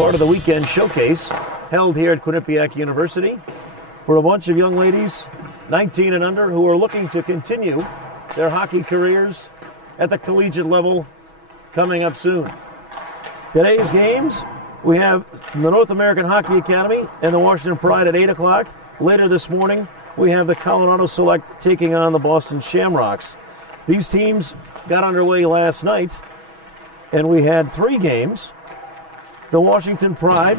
part of the weekend showcase held here at Quinnipiac University for a bunch of young ladies, 19 and under, who are looking to continue their hockey careers at the collegiate level coming up soon. Today's games, we have the North American Hockey Academy and the Washington Pride at 8 o'clock. Later this morning, we have the Colorado Select taking on the Boston Shamrocks. These teams got underway last night, and we had 3 games. The Washington Pride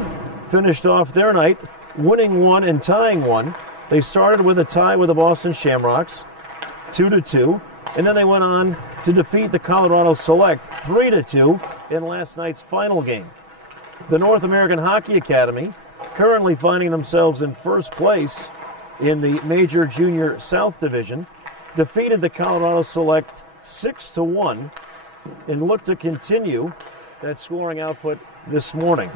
finished off their night winning 1 and tying 1. They started with a tie with the Boston Shamrocks, 2-2, and then they went on to defeat the Colorado Select 3-2 in last night's final game. The North American Hockey Academy, currently finding themselves in first place in the Major Junior South Division, defeated the Colorado Select 6-1 and look to continue that scoring output this morning.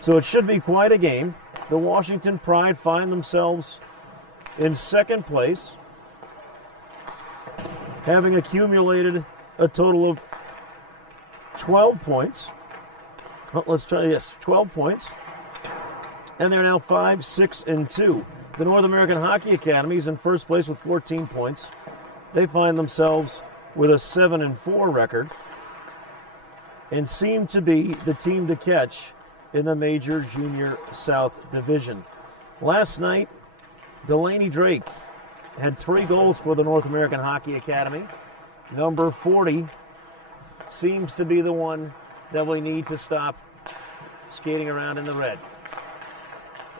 So it should be quite a game. The Washington Pride find themselves in second place, having accumulated a total of 12 points. 12 points. And they're now 5-6-2. The North American Hockey Academy is in first place with 14 points. They find themselves with a 7-4 record and seem to be the team to catch in the Major Junior South Division. Last night, Delaney Drake had 3 goals for the North American Hockey Academy. Number 40 seems to be the one that we need to stop skating around in the red.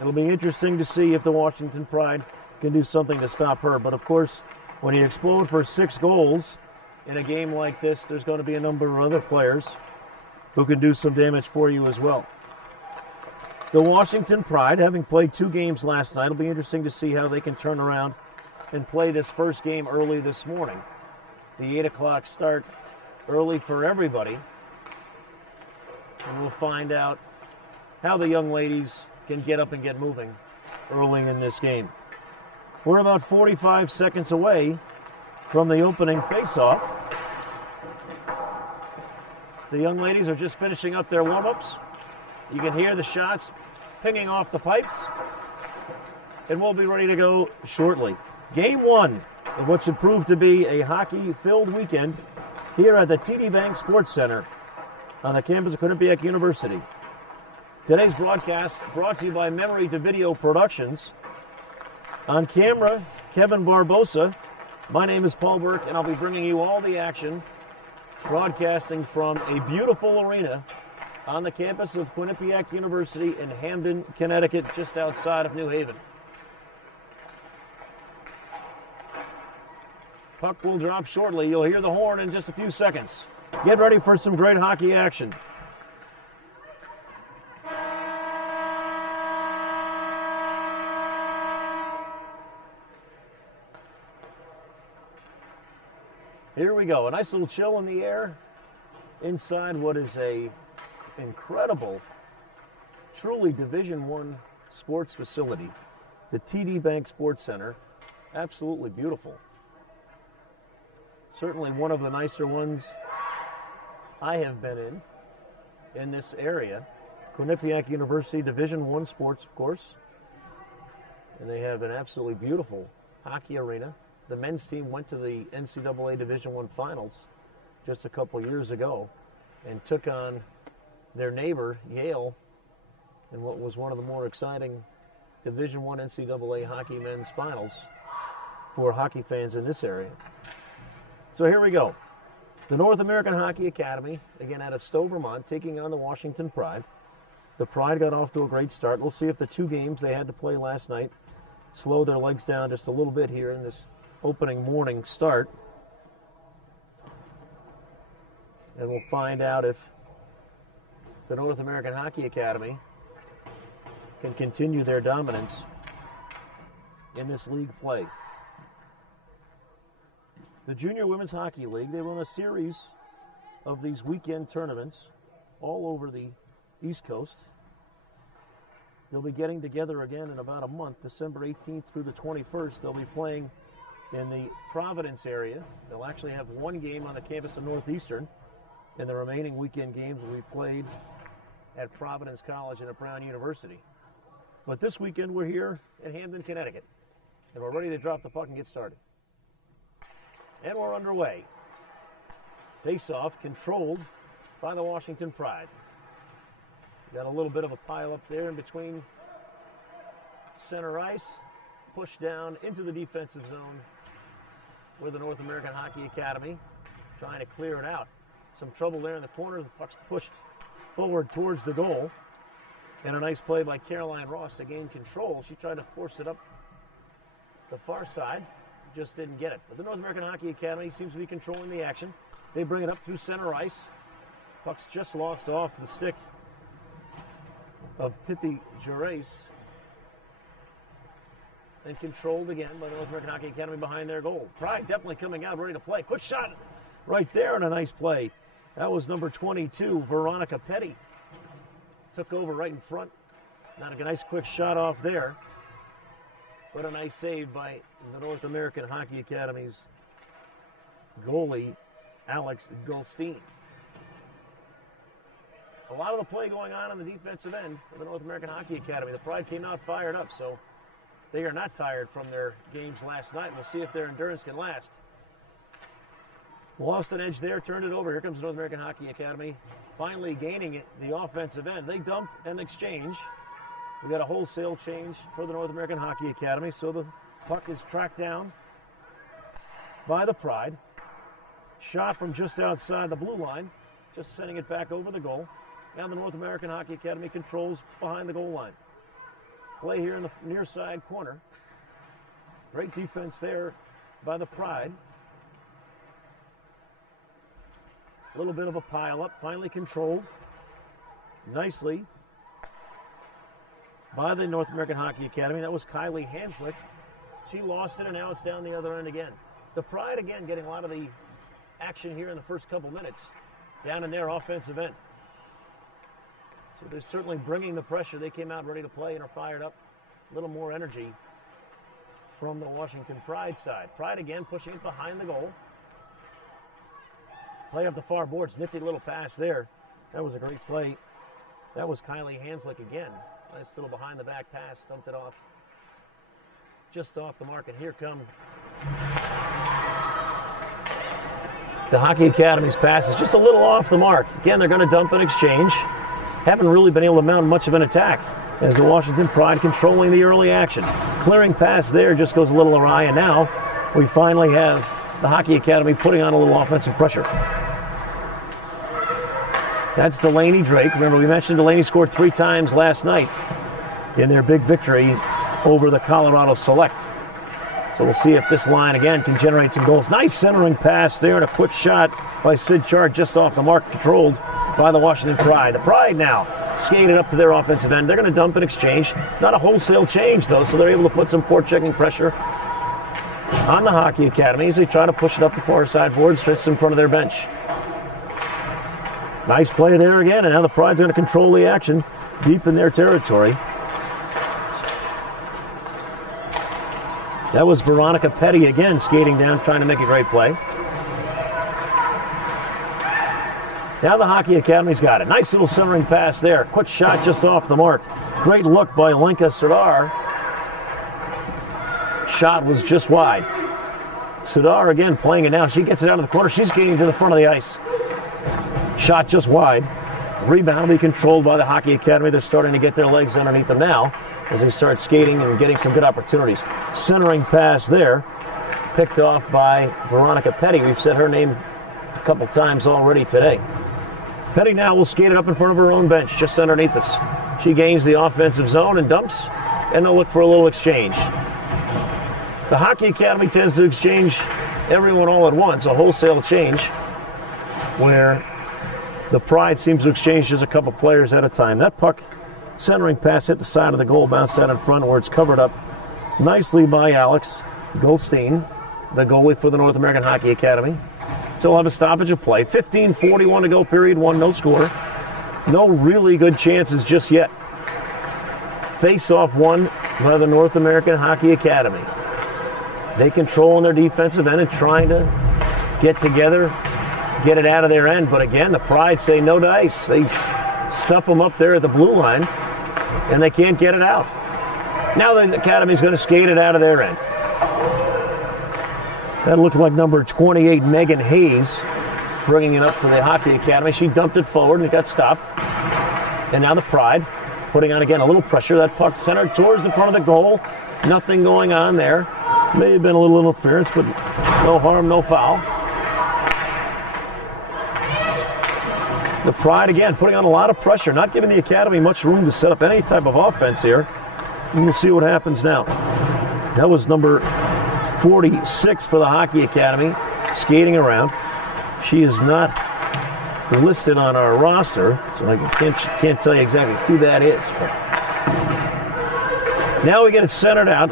It'll be interesting to see if the Washington Pride can do something to stop her. But of course, when you explode for 6 goals in a game like this, there's going to be a number of other players who can do some damage for you as well. The Washington Pride, having played 2 games last night, it'll be interesting to see how they can turn around and play this first game early this morning. The 8 o'clock start early for everybody. And we'll find out how the young ladies can get up and get moving early in this game. We're about 45 seconds away from the opening face-off. The young ladies are just finishing up their warm-ups. You can hear the shots pinging off the pipes. And we'll be ready to go shortly. Game 1 of what should prove to be a hockey-filled weekend here at the TD Bank Sports Center on the campus of Quinnipiac University. Today's broadcast brought to you by Memory to Video Productions. On camera, Kevin Barbosa. My name is Paul Burke, and I'll be bringing you all the action, broadcasting from a beautiful arena on the campus of Quinnipiac University in Hamden, Connecticut, just outside of New Haven. Puck will drop shortly. You'll hear the horn in just a few seconds. Get ready for some great hockey action. Here we go. A nice little chill in the air inside what is a incredible, truly Division I sports facility. The TD Bank Sports Center. Absolutely beautiful. Certainly one of the nicer ones I have been in this area. Quinnipiac University, Division I sports, of course. And they have an absolutely beautiful hockey arena. The men's team went to the NCAA Division I Finals just a couple years ago and took on their neighbor, Yale, in what was one of the more exciting Division I NCAA hockey men's finals for hockey fans in this area. So here we go. The North American Hockey Academy, again out of Stowe, Vermont, taking on the Washington Pride. The Pride got off to a great start. We'll see if the 2 games they had to play last night slow their legs down just a little bit here in this opening morning start. And we'll find out if the North American Hockey Academy can continue their dominance in this league play. The Junior Women's Hockey League, they run a series of these weekend tournaments all over the East Coast. They'll be getting together again in about a month, December 18th through the 21st. They'll be playing in the Providence area. They'll actually have 1 game on the campus of Northeastern, and the remaining weekend games will be played at Providence College and at Brown University. But this weekend we're here in Hamden, Connecticut, and we're ready to drop the puck and get started. And we're underway. Face-off controlled by the Washington Pride. Got a little bit of a pile up there in between center ice, pushed down into the defensive zone with the North American Hockey Academy, trying to clear it out. Some trouble there in the corner. The puck's pushed forward towards the goal. And a nice play by Caroline Ross to gain control. She tried to force it up the far side, just didn't get it. But the North American Hockey Academy seems to be controlling the action. They bring it up through center ice. Puck's just lost off the stick of Pippi Gervais. And controlled again by the North American Hockey Academy behind their goal. Pride definitely coming out, ready to play. Quick shot right there and a nice play. That was number 22, Veronica Petty. Took over right in front. Not a nice quick shot off there. But a nice save by the North American Hockey Academy's goalie, Alex Goldstein. A lot of the play going on the defensive end of the North American Hockey Academy. The Pride came out fired up, so they are not tired from their games last night. We'll see if their endurance can last. Lost an edge there, turned it over. Here comes the North American Hockey Academy, finally gaining it, the offensive end. They dump and exchange. We got a wholesale change for the North American Hockey Academy, so the puck is tracked down by the Pride. Shot from just outside the blue line, just sending it back over the goal. Now the North American Hockey Academy controls behind the goal line. Play here in the near side corner. Great defense there by the Pride. A little bit of a pile up, finally controlled nicely by the North American Hockey Academy. That was Kylie Hanslick. She lost it, and now it's down the other end again. The Pride, again, getting a lot of the action here in the first couple minutes down in their offensive end. So they're certainly bringing the pressure. They came out ready to play and are fired up. A little more energy from the Washington Pride side. Pride, again, pushing it behind the goal. Play up the far boards, nifty little pass there. That was a great play. That was Kylie Hanslick again. Nice little behind the back pass, stumped it off. Just off the mark, and here come the Hockey Academy's passes. Just a little off the mark. Again, they're going to dump and exchange. Haven't really been able to mount much of an attack as the Washington Pride controlling the early action. Clearing pass there just goes a little awry, and now we finally have the Hockey Academy putting on a little offensive pressure. That's Delaney Drake. Remember, we mentioned Delaney scored 3 times last night in their big victory over the Colorado Select. So we'll see if this line again can generate some goals. Nice centering pass there and a quick shot by Sid Chart just off the mark, controlled by the Washington Pride. The Pride now skated up to their offensive end. They're going to dump and exchange. Not a wholesale change, though, so they're able to put some forechecking pressure on the Hockey Academy as they try to push it up the far side boards just in front of their bench. Nice play there again, and now the Pride's going to control the action deep in their territory. That was Veronica Petty again skating down, trying to make a great play. Now the Hockey Academy's got it. Nice little centering pass there. Quick shot just off the mark. Great look by Lenka Sardar. Shot was just wide. Sardar again playing it now. She gets it out of the corner. She's getting to the front of the ice. Shot just wide. Rebound will be controlled by the Hockey Academy. They're starting to get their legs underneath them now as they start skating and getting some good opportunities. Centering pass there. Picked off by Veronica Petty. We've said her name a couple times already today. Petty now will skate it up in front of her own bench, just underneath us. She gains the offensive zone and dumps, and they'll look for a little exchange. The Hockey Academy tends to exchange everyone all at once, a wholesale change, where the Pride seems to exchange just a couple players at a time. That puck, centering pass, hit the side of the goal, bounced out in front where it's covered up nicely by Alex Goldstein, the goalie for the North American Hockey Academy. So we'll have a stoppage of play. 15:41 to go, period 1, no score. No really good chances just yet. Face-off won by the North American Hockey Academy. They controlling their defensive end and trying to get together, get it out of their end. But again, the Pride say no dice. They stuff them up there at the blue line, and they can't get it out. Now the Academy's going to skate it out of their end. That looked like number 28, Megan Hayes, bringing it up for the Hockey Academy. She dumped it forward and it got stopped. And now the Pride putting on again a little pressure. That puck centered towards the front of the goal. Nothing going on there. May have been a little interference, but no harm, no foul. The Pride again putting on a lot of pressure, not giving the Academy much room to set up any type of offense here. And we'll see what happens now. That was number 46 for the Hockey Academy, skating around. She is not listed on our roster, so I can't tell you exactly who that is. But now we get it centered out.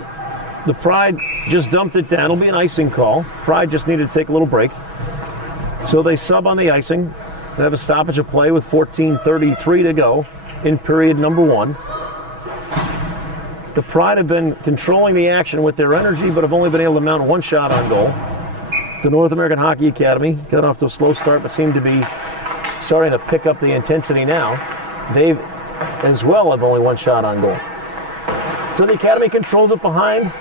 The Pride just dumped it down. It'll be an icing call. Pride just needed to take a little break. So they sub on the icing. They have a stoppage of play with 14:33 to go in period number 1. The Pride have been controlling the action with their energy, but have only been able to mount one shot on goal. The North American Hockey Academy got off to a slow start, but seem to be starting to pick up the intensity now. They, as well, have only one shot on goal. So the Academy controls it behind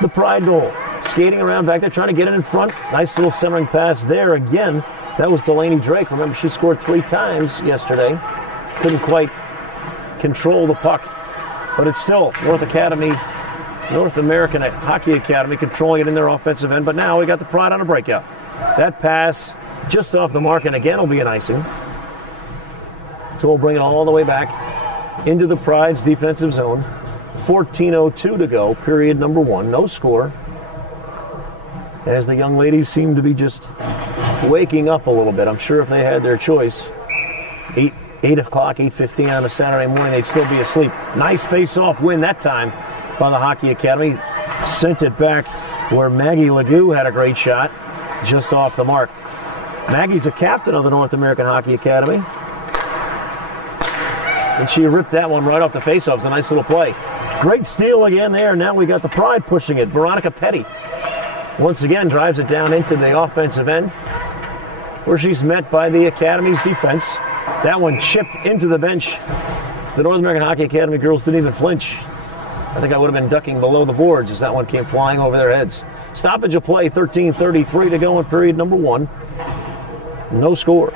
the Pride goal. Skating around back there, trying to get it in front. Nice little centering pass there again. That was Delaney Drake. Remember, she scored 3 times yesterday. Couldn't quite control the puck. But it's still North American Hockey Academy controlling it in their offensive end. But now we got the Pride on a breakout. That pass just off the mark, and again will be an icing. So we'll bring it all the way back into the Pride's defensive zone. 14:02 to go, period number 1. No score. As the young ladies seem to be just waking up a little bit. I'm sure if they had their choice, 8 o'clock, 8:15 on a Saturday morning, they'd still be asleep. Nice face-off win that time by the Hockey Academy. Sent it back where Maggie Legoux had a great shot, just off the mark. Maggie's a captain of the North American Hockey Academy. And she ripped that one right off the face-off. It's a nice little play. Great steal again there. Now we got the Pride pushing it. Veronica Petty once again drives it down into the offensive end, where she's met by the Academy's defense. That one chipped into the bench. The North American Hockey Academy girls didn't even flinch. I think I would have been ducking below the boards as that one came flying over their heads. Stoppage of play, 13:33 to go in period number 1. No score.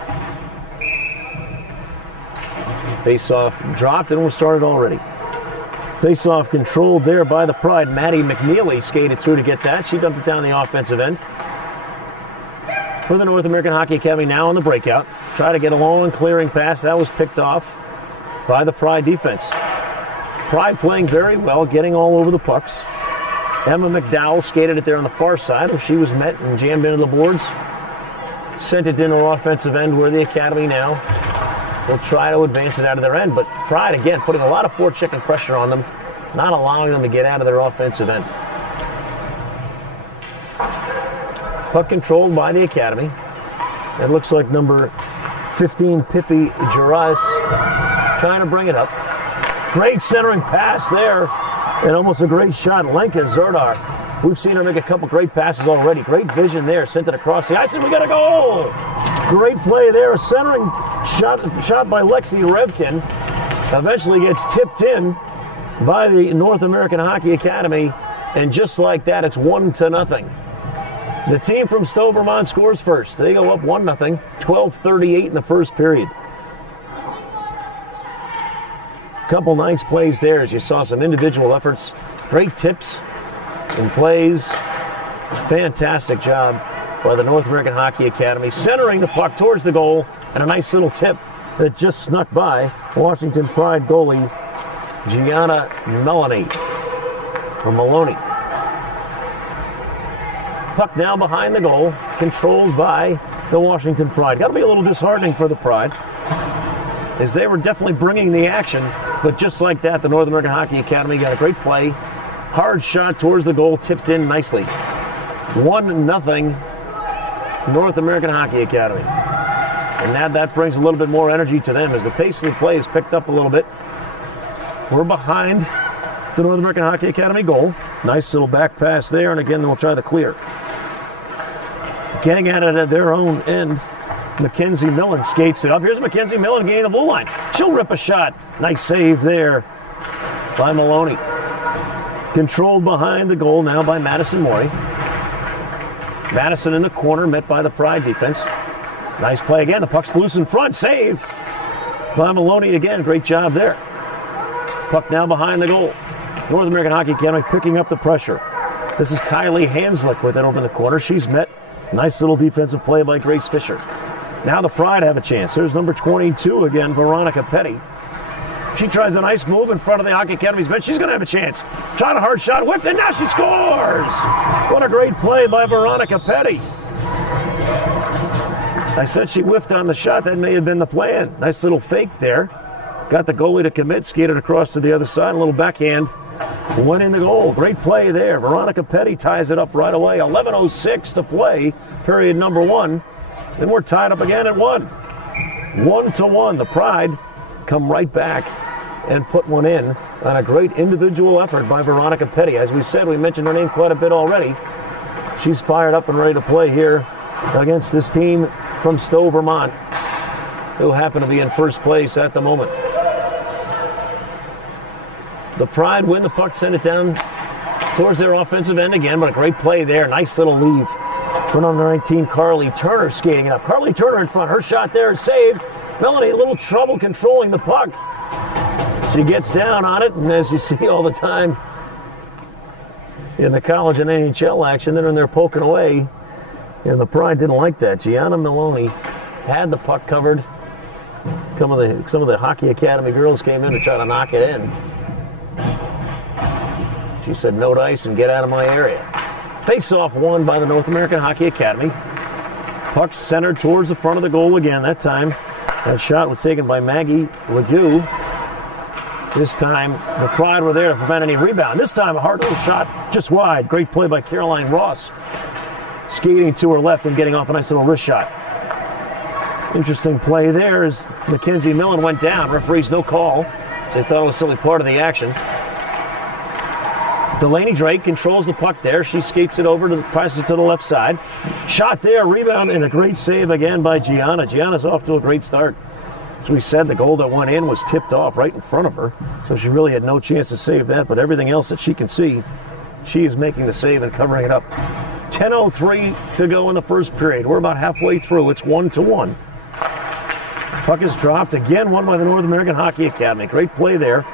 Face-off dropped and we're started already. Face-off controlled there by the Pride. Maddie McNeely skated through to get that. She dumped it down the offensive end. For the North American Hockey Academy now on the breakout. Try to get a long clearing pass. That was picked off by the Pride defense. Pride playing very well, getting all over the pucks. Emma McDowell skated it there on the far side where she was met and jammed into the boards. Sent it into the offensive end where the Academy now will try to advance it out of their end. But Pride, again, putting a lot of forechecking pressure on them, not allowing them to get out of their offensive end. Puck controlled by the Academy. It looks like number 15, Pippi Jaras, trying to bring it up. Great centering pass there, and almost a great shot. Lenka Zerdar. We've seen her make a couple great passes already. Great vision there. Sent it across the ice, and we got a goal! Great play there. A centering shot by Lexi Revkin. Eventually gets tipped in by the North American Hockey Academy, and just like that, it's 1-0. The team from Stowe, Vermont scores first. They go up 1-0, 12:38 in the first period. Couple nice plays there as you saw some individual efforts. Great tips and plays. Fantastic job by the North American Hockey Academy. Centering the puck towards the goal, and a nice little tip that just snuck by Washington Pride goalie Gianna Maloney. Puck now behind the goal, controlled by the Washington Pride. Got to be a little disheartening for the Pride, as they were definitely bringing the action, but just like that, the North American Hockey Academy got a great play. Hard shot towards the goal, tipped in nicely. 1-0 North American Hockey Academy. And now that brings a little bit more energy to them as the pace of the play is picked up a little bit. We're behind the North American Hockey Academy goal. Nice little back pass there, and again, they'll try the clear. Getting at it at their own end Mackenzie Millen skates it up. Here's Mackenzie Millen gaining the blue line. She'll rip a shot. Nice save there by Maloney. Controlled behind the goal now by Madison Morey. Madison in the corner, met by the Pride defense. Nice play again. The puck's loose in front. Save by Maloney again. Great job there. Puck now behind the goal. North American Hockey Academy picking up the pressure. This is Kylie Hanslick with it over in the corner. She's met. Nice little defensive play by Grace Fisher. Now the Pride have a chance. There's number 22 again, Veronica Petty. She tries a nice move in front of the Hockey Academy's bench. She's going to have a chance. Shot a hard shot, whipped, and now she scores! What a great play by Veronica Petty. I said she whiffed on the shot. That may have been the plan. Nice little fake there. Got the goalie to commit, skated across to the other side. A little backhand. Went in the goal. Great play there. Veronica Petty ties it up right away. 11:06 to play, period number 1. Then we're tied up again at 1. 1-1. The Pride come right back and put one in on a great individual effort by Veronica Petty. As we said, we mentioned her name quite a bit already. She's fired up and ready to play here against this team from Stowe, Vermont, who happen to be in first place at the moment. The Pride win the puck, send it down towards their offensive end again, but a great play there. Nice little leave for number 19, Carly Turner skating up. Carly Turner in front. Her shot there is saved. Melanie, a little trouble controlling the puck. She gets down on it, and as you see all the time in the college and NHL action, they're in there poking away, and the Pride didn't like that. Gianna Maloney had the puck covered. Some of the Hockey Academy girls came in to try to knock it in. She said, no dice and get out of my area. Face-off won by the North American Hockey Academy. Puck centered towards the front of the goal again. That time, that shot was taken by Maggie Legue. This time, the Pride were there to prevent any rebound. This time, a hard little shot just wide. Great play by Caroline Ross. Skating to her left and getting off a nice little wrist shot. Interesting play there as Mackenzie Millen went down. Referees no call. So they thought it was simply part of the action. Delaney Drake controls the puck there. She skates it over, passes it to the left side. Shot there, rebound, and a great save again by Gianna. Gianna's off to a great start. As we said, the goal that went in was tipped off right in front of her, so she really had no chance to save that, but everything else that she can see, she is making the save and covering it up. 10:03 to go in the first period. We're about halfway through. It's 1-1. Puck is dropped. Again, won by the North American Hockey Academy. Great play there,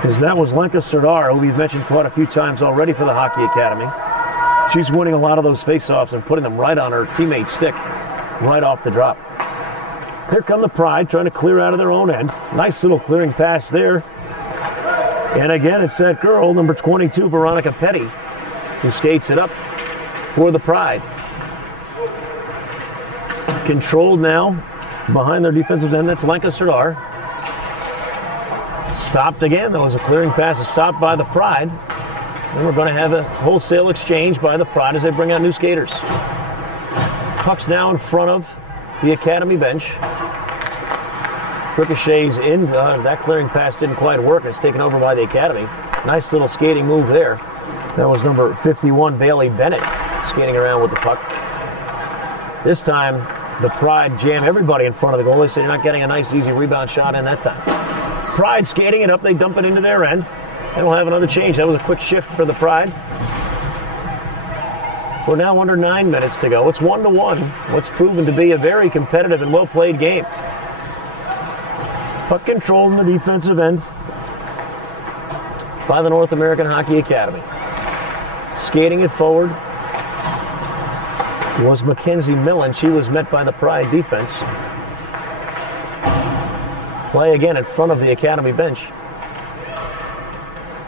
because that was Lenka Serdar, who we've mentioned quite a few times already for the Hockey Academy. She's winning a lot of those face-offs and putting them right on her teammate's stick, right off the drop. Here come the Pride, trying to clear out of their own end. Nice little clearing pass there. And again, it's that girl, number 22, Veronica Petty, who skates it up for the Pride. Controlled now behind their defensive end. That's Lenka Serdar. Stopped again. There was a clearing pass, stopped by the Pride. And we're going to have a wholesale exchange by the Pride as they bring out new skaters. Puck's now in front of the Academy bench. Ricochets in. That clearing pass didn't quite work. It's taken over by the Academy. Nice little skating move there. That was number 51, Bailey Bennett, skating around with the puck. This time, the Pride jam everybody in front of the goal. They say you're not getting a nice, easy rebound shot in that time. Pride skating it up. They dump it into their end. They don't have another change. That was a quick shift for the Pride. We're now under 9 minutes to go. It's 1-1. What's proven to be a very competitive and well-played game. Puck controlled in the defensive end by the North American Hockey Academy. Skating it forward was Mackenzie Millen. She was met by the Pride defense. Play again in front of the Academy bench.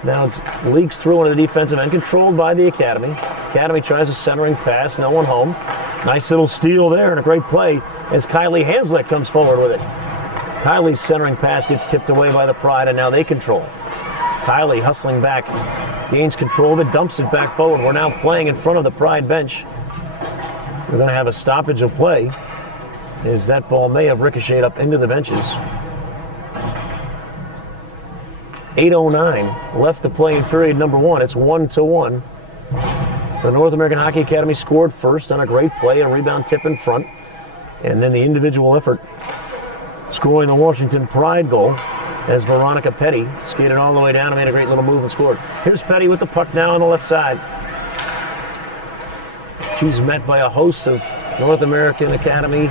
Now it leaks through into the defensive end, controlled by the Academy. Academy tries a centering pass, no one home. Nice little steal there and a great play as Kylie Hanslick comes forward with it. Kylie's centering pass gets tipped away by the Pride, and now they control. Kylie hustling back, gains control of it, dumps it back forward. We're now playing in front of the Pride bench. We're going to have a stoppage of play as that ball may have ricocheted up into the benches. 8:09 left to play in period number 1. It's 1-1. The North American Hockey Academy scored first on a great play, a rebound tip in front. And then the individual effort scoring the Washington Pride goal as Veronica Petty skated all the way down and made a great little move and scored. Here's Petty with the puck now on the left side. She's met by a host of North American Academy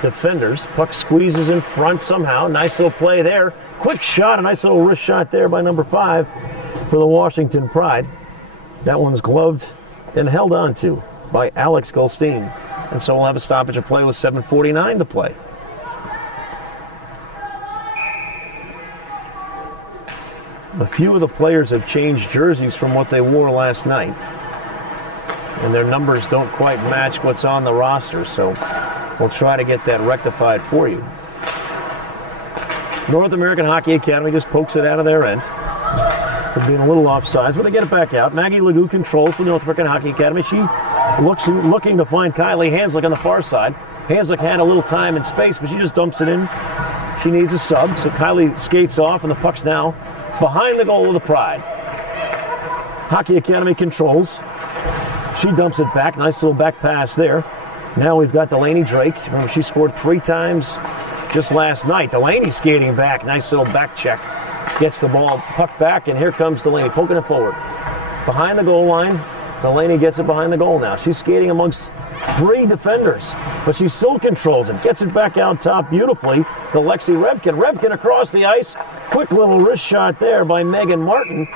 defenders. Puck squeezes in front somehow. Nice little play there. Quick shot, a nice little wrist shot there by number 5 for the Washington Pride. That one's gloved and held on to by Alex Goldstein. And so we'll have a stoppage of play with 7:49 to play. A few of the players have changed jerseys from what they wore last night, and their numbers don't quite match what's on the roster, so we'll try to get that rectified for you. North American Hockey Academy just pokes it out of their end. They're being a little offsides, but they get it back out. Maggie Legoux controls for the North American Hockey Academy. She looking to find Kylie Hanslick on the far side. Hanslick had a little time and space, but she just dumps it in. She needs a sub, so Kylie skates off, and the puck's now behind the goal of the Pride. Hockey Academy controls. She dumps it back. Nice little back pass there. Now we've got Delaney Drake. Remember, she scored 3 times just last night. Delaney skating back. Nice little back check. Gets the ball, puck back, and here comes Delaney poking it forward. Behind the goal line, Delaney gets it behind the goal now. She's skating amongst 3 defenders, but she still controls it. Gets it back out top beautifully to Lexi Revkin. Revkin across the ice. Quick little wrist shot there by Megan Martin.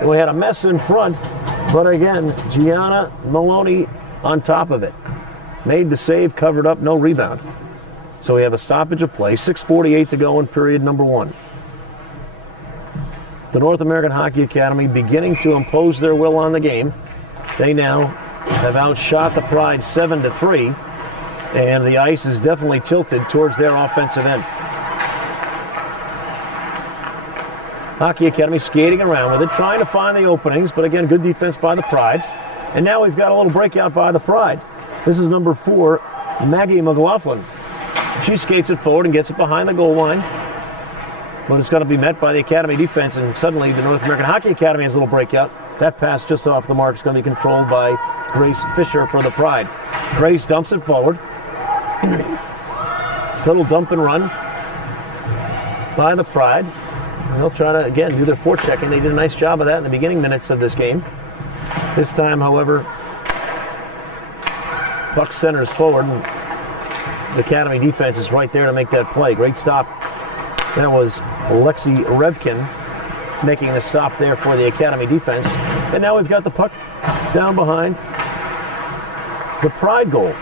And we had a mess in front, but again, Gianna Maloney on top of it. Made the save, covered up, no rebound. So we have a stoppage of play. 6:48 to go in period number 1. The North American Hockey Academy beginning to impose their will on the game. They now have outshot the Pride 7-3, and the ice is definitely tilted towards their offensive end. Hockey Academy skating around with it, trying to find the openings, but again, good defense by the Pride. And now we've got a little breakout by the Pride. This is number 4, Maggie McLaughlin. She skates it forward and gets it behind the goal line, but it's going to be met by the Academy defense, and suddenly the North American Hockey Academy has a little breakout. That pass just off the mark is going to be controlled by Grace Fisher for the Pride. Grace dumps it forward. Little dump and run by the Pride. And they'll try to, again, do their forechecking. They did a nice job of that in the beginning minutes of this game. This time, however, puck centers forward, and the Academy defense is right there to make that play. Great stop. That was Lexi Revkin making the stop there for the Academy defense. And now we've got the puck down behind the Pride goal.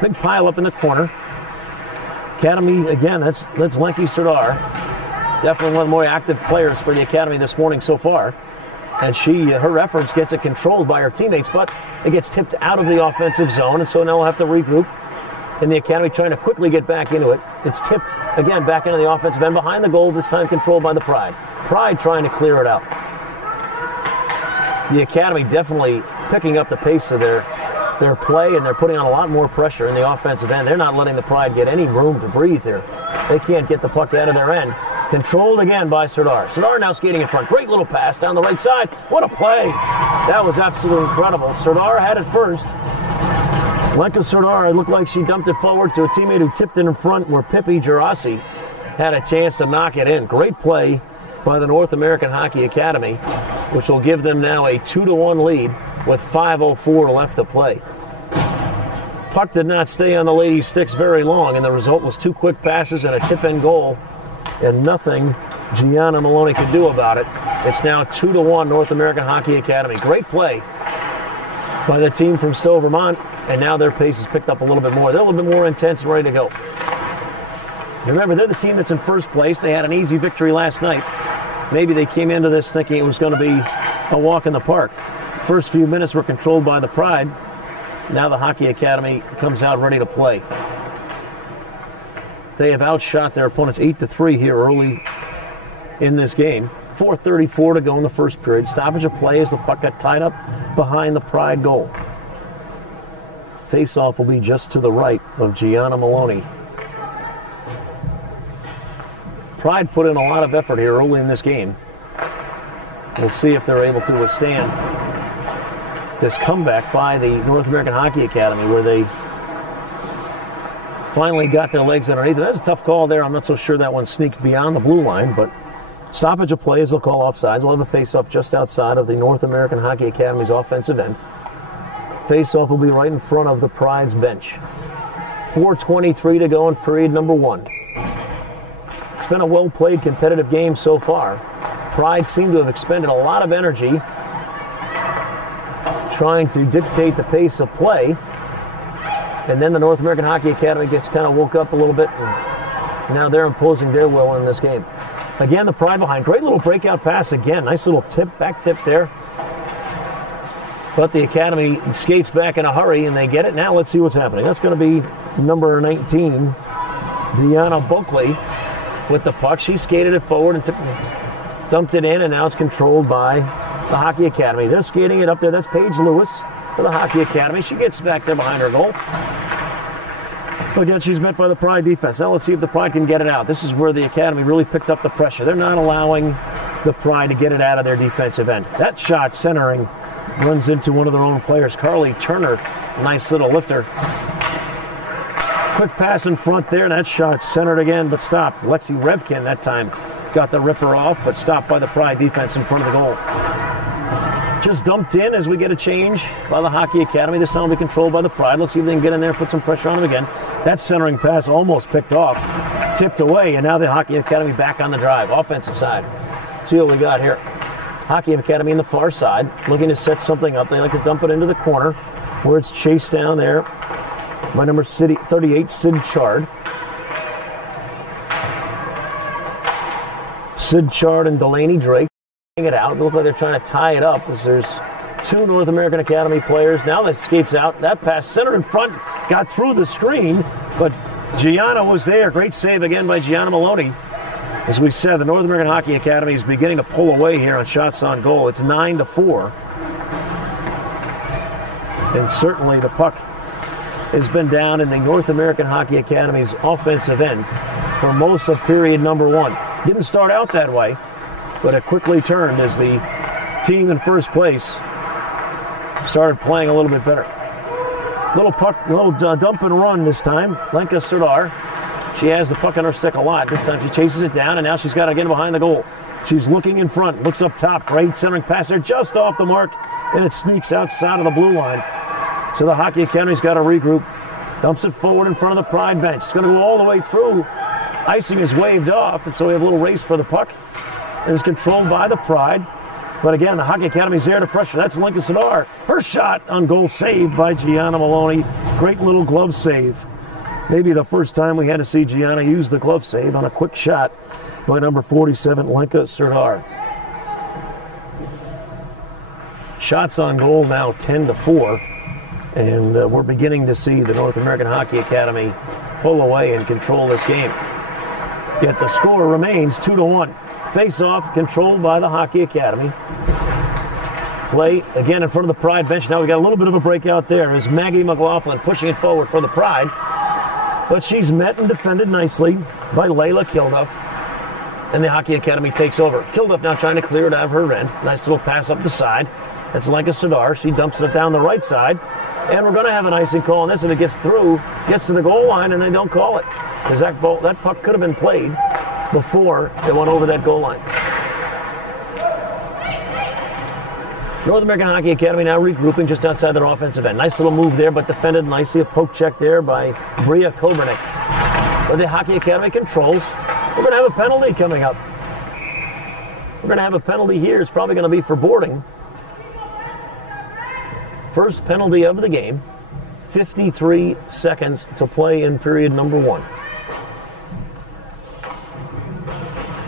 Big pile up in the corner. Academy, again, that's Lenky Serdar. Definitely one of the more active players for the Academy this morning so far. And her efforts gets it controlled by her teammates, but it gets tipped out of the offensive zone, and so now we'll have to regroup. And the Academy trying to quickly get back into it. It's tipped, again, back into the offensive end behind the goal, this time controlled by the Pride. Pride trying to clear it out. The Academy definitely picking up the pace of their play, and they're putting on a lot more pressure in the offensive end. They're not letting the Pride get any room to breathe here. They can't get the puck out of their end. Controlled again by Serdar. Serdar now skating in front. Great little pass down the right side. What a play. That was absolutely incredible. Serdar had it first. Lenka Serdar, it looked like she dumped it forward to a teammate who tipped it in front, where Pippi Gerasi had a chance to knock it in. Great play by the North American Hockey Academy, which will give them now a 2-1 lead with 5:04 left to play. Puck did not stay on the ladies' sticks very long, and the result was 2 quick passes and a tip-in goal, and nothing Gianna Maloney could do about it. It's now 2-1 North American Hockey Academy. Great play by the team from Stowe, Vermont, and now their pace has picked up a little bit more. They're a little bit more intense and ready to go. Remember, they're the team that's in first place. They had an easy victory last night. Maybe they came into this thinking it was going to be a walk in the park. First few minutes were controlled by the Pride. Now the Hockey Academy comes out ready to play. They have outshot their opponents 8-3 here early in this game. 4:34 to go in the first period. Stoppage of play as the puck got tied up behind the Pride goal. Face-off will be just to the right of Gianna Maloney. Pride put in a lot of effort here early in this game. We'll see if they're able to withstand this comeback by the North American Hockey Academy, where they finally got their legs underneath it. That's a tough call there. I'm not so sure that one sneaked beyond the blue line, but stoppage of play as they'll call offsides. We'll have a face-off just outside of the North American Hockey Academy's offensive end. Face-off will be right in front of the Pride's bench. 4:23 to go in period number 1. It's been a well-played competitive game so far. Pride seemed to have expended a lot of energy trying to dictate the pace of play. And then the North American Hockey Academy gets kind of woke up a little bit, and now they're imposing their will in this game. Again, the Pride behind. Great little breakout pass again. Nice little tip, back tip there. But the Academy skates back in a hurry, and they get it. Now let's see what's happening. That's going to be number 19, Deanna Buckley, with the puck. She skated it forward and dumped it in, and now it's controlled by the Hockey Academy. They're skating it up there. That's Paige Lewis for the Hockey Academy. She gets back there behind her goal. But again, she's met by the Pride defense. Now let's see if the Pride can get it out. This is where the Academy really picked up the pressure. They're not allowing the Pride to get it out of their defensive end. That shot centering runs into one of their own players, Carly Turner. Nice little lifter. Quick pass in front there, and that shot centered again, but stopped. Lexi Revkin that time got the ripper off, but stopped by the Pride defense in front of the goal. Just dumped in as we get a change by the Hockey Academy. This time will be controlled by the Pride. Let's see if they can get in there and put some pressure on them again. That centering pass almost picked off, tipped away, and now the Hockey Academy back on the drive, offensive side. Let's see what we got here. Hockey Academy in the far side, looking to set something up. They like to dump it into the corner, where it's chased down there by number 38, Sid Chard. Sid Chard and Delaney Drake it out. They look like they're trying to tie it up as there's two North American Academy players. Now that skates out. That pass center in front got through the screen, but Gianna was there. Great save again by Gianna Maloney. As we said, the North American Hockey Academy is beginning to pull away here on shots on goal. It's 9-4. And certainly the puck has been down in the North American Hockey Academy's offensive end for most of period number 1. Didn't start out that way, but it quickly turned as the team in first place started playing a little bit better. Little dump and run this time. Lenka Serdar. She has the puck on her stick a lot. This time she chases it down, and now she's got to get behind the goal. She's looking in front, looks up top. Great centering pass there, just off the mark, and it sneaks outside of the blue line. So the Hockey Academy's got to regroup. Dumps it forward in front of the Pride bench. It's going to go all the way through. Icing is waved off, and so we have a little race for the puck. It is controlled by the Pride. But again, the Hockey Academy's there to pressure. That's Lincoln Sadar. Her shot on goal saved by Gianna Maloney. Great little glove save. Maybe the first time we had to see Gianna use the glove save on a quick shot by number 47, Lenka Serdar. Shots on goal now 10-4. And we're beginning to see the North American Hockey Academy pull away and control this game. Yet the score remains 2-1. Face-off controlled by the Hockey Academy. Play again in front of the Pride bench. Now we got a little bit of a breakout there as Maggie McLaughlin pushing it forward for the Pride. But she's met and defended nicely by Layla Kilduff. And the Hockey Academy takes over. Kilduff now trying to clear it out of her end. Nice little pass up the side. That's Lenka Serdar. She dumps it down the right side. And we're going to have an icing call on this if it gets through, gets to the goal line, and they don't call it. Because that puck could have been played before it went over that goal line. North American Hockey Academy now regrouping just outside their offensive end. Nice little move there, but defended nicely. A poke check there by Bria Kobernick. But the Hockey Academy controls. We're going to have a penalty coming up. We're going to have a penalty here. It's probably going to be for boarding. First penalty of the game. 53 seconds to play in period number 1.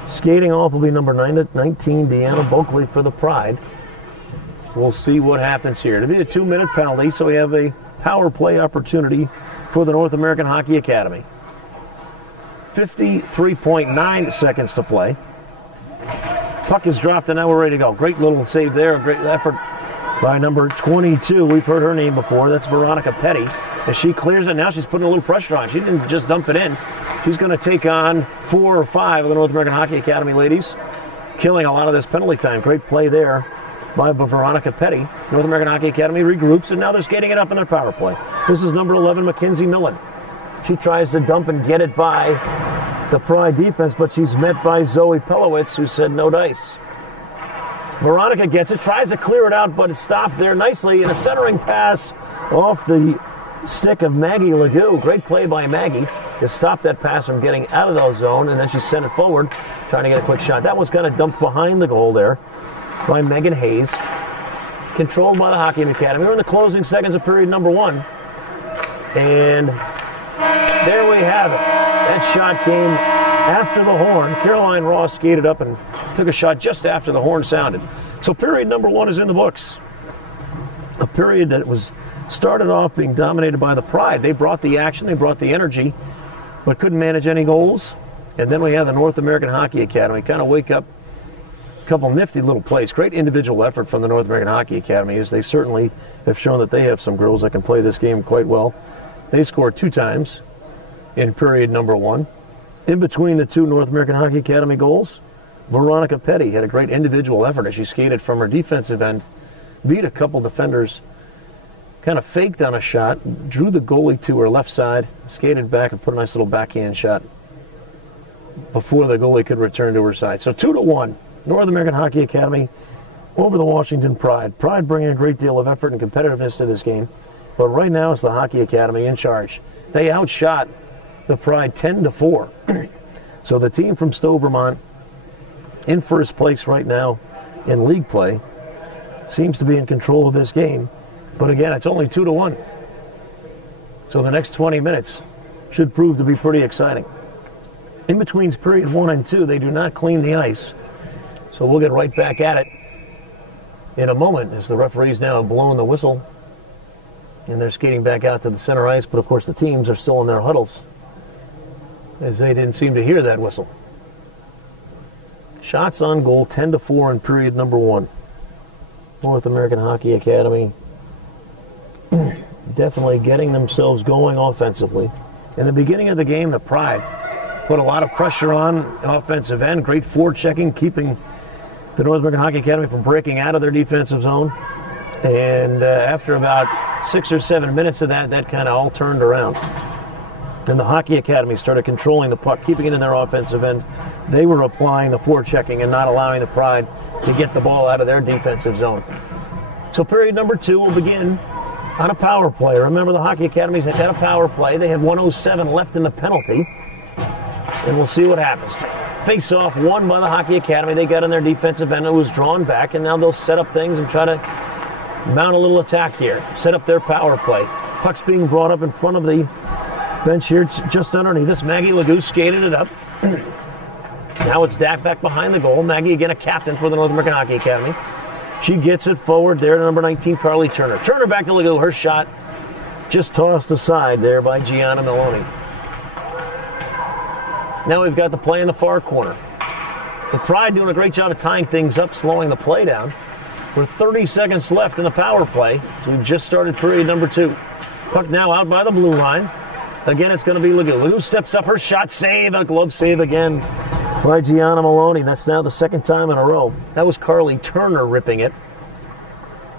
Skating off will be number 19, Deanna Buckley for the Pride. We'll see what happens here. It'll be a 2-minute penalty, so we have a power play opportunity for the North American Hockey Academy. 53.9 seconds to play. Puck is dropped, and now we're ready to go. Great little save there, a great effort by number 22. We've heard her name before. That's Veronica Petty. As she clears it, now she's putting a little pressure on. She didn't just dump it in. She's going to take on 4 or 5 of the North American Hockey Academy ladies, killing a lot of this penalty time. Great play there by Veronica Petty. North American Hockey Academy regroups, and now they're skating it up in their power play. This is number 11, Mackenzie Millen. She tries to dump and get it by the Pride defense, but she's met by Zoe Pelowitz, who said no dice. Veronica gets it, tries to clear it out, but it's stopped there nicely in a centering pass off the stick of Maggie Legoux. Great play by Maggie to stop that pass from getting out of the zone, and then she sent it forward, trying to get a quick shot. That one's kind of dumped behind the goal there by Megan Hayes. Controlled by the Hockey Academy. We're in the closing seconds of period number 1. And there we have it. That shot came after the horn. Caroline Ross skated up and took a shot just after the horn sounded. So period number 1 is in the books. A period that was started off being dominated by the Pride. They brought the action, they brought the energy, but couldn't manage any goals. And then we have the North American Hockey Academy kind of wake up. A couple nifty little plays. Great individual effort from the North American Hockey Academy, as they certainly have shown that they have some girls that can play this game quite well. They scored 2 times in period number 1. In between the 2 North American Hockey Academy goals, Veronica Petty had a great individual effort as she skated from her defensive end, beat a couple defenders, kind of faked on a shot, drew the goalie to her left side, skated back and put a nice little backhand shot before the goalie could return to her side. So 2-1, North American Hockey Academy over the Washington Pride. Pride bringing a great deal of effort and competitiveness to this game, but right now it's the Hockey Academy in charge. They outshot the Pride 10-4. So the team from Stowe, Vermont, in first place right now in league play, seems to be in control of this game. But again, it's only 2-1. So the next 20 minutes should prove to be pretty exciting. In between period 1 and 2, they do not clean the ice. So we'll get right back at it in a moment as the referees now have blown the whistle. And they're skating back out to the center ice. But of course the teams are still in their huddles, as they didn't seem to hear that whistle. Shots on goal, 10-4 in period number 1. North American Hockey Academy definitely getting themselves going offensively. In the beginning of the game, the Pride put a lot of pressure on offensive end. Great forechecking, keeping the North American Hockey Academy from breaking out of their defensive zone. And after about 6 or 7 minutes of that, that kind of all turned around. And the Hockey Academy started controlling the puck, keeping it in their offensive end. They were applying the forechecking and not allowing the Pride to get the ball out of their defensive zone. So period number 2 will begin on a power play. Remember, the Hockey Academy's had a power play. They have 1:07 left in the penalty. And we'll see what happens. Face-off won by the Hockey Academy. They got in their defensive end. It was drawn back, and now they'll set up things and try to mount a little attack here. Set up their power play. Puck's being brought up in front of the bench here, just underneath this. Maggie Legoux skated it up. Now it's back behind the goal. Maggie, again, a captain for the North American Hockey Academy. She gets it forward there to number 19, Carly Turner. Turner back to Legoux. Her shot just tossed aside there by Gianna Maloney. Now we've got the play in the far corner. The Pride doing a great job of tying things up, slowing the play down. With 30 seconds left in the power play, so we've just started period number 2. Puck now out by the blue line. Again, it's going to be Legoux. Legoux steps up, her shot, save, a glove save again by Gianna Maloney. That's now the second time in a row. That was Carly Turner ripping it.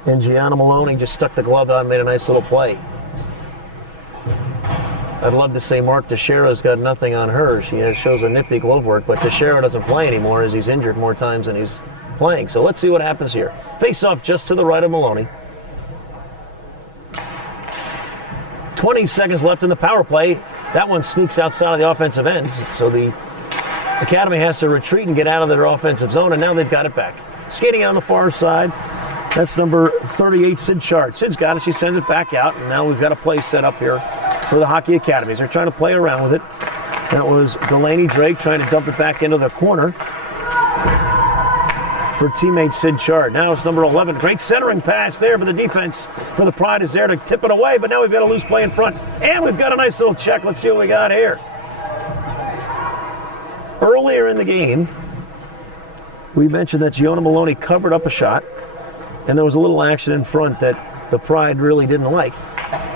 And Gianna Maloney just stuck the glove on and made a nice little play. I'd love to say Mark Teixeira's got nothing on her. She shows a nifty glove work, but Teixeira doesn't play anymore as he's injured more times than he's playing. So let's see what happens here. Face-off just to the right of Maloney. 20 seconds left in the power play. That one sneaks outside of the offensive end. So the Academy has to retreat and get out of their offensive zone, and now they've got it back. Skating on the far side, that's number 38, Sid Chart. Sid's got it. She sends it back out, and now we've got a play set up here for the Hockey Academies. They're trying to play around with it. That was Delaney Drake trying to dump it back into the corner for teammate Sid Chart. Now it's number 11. Great centering pass there, but the defense for the Pride is there to tip it away, but now we've got a loose play in front. And we've got a nice little check. Let's see what we got here. Earlier in the game, we mentioned that Gianna Maloney covered up a shot, and there was a little action in front that the Pride really didn't like.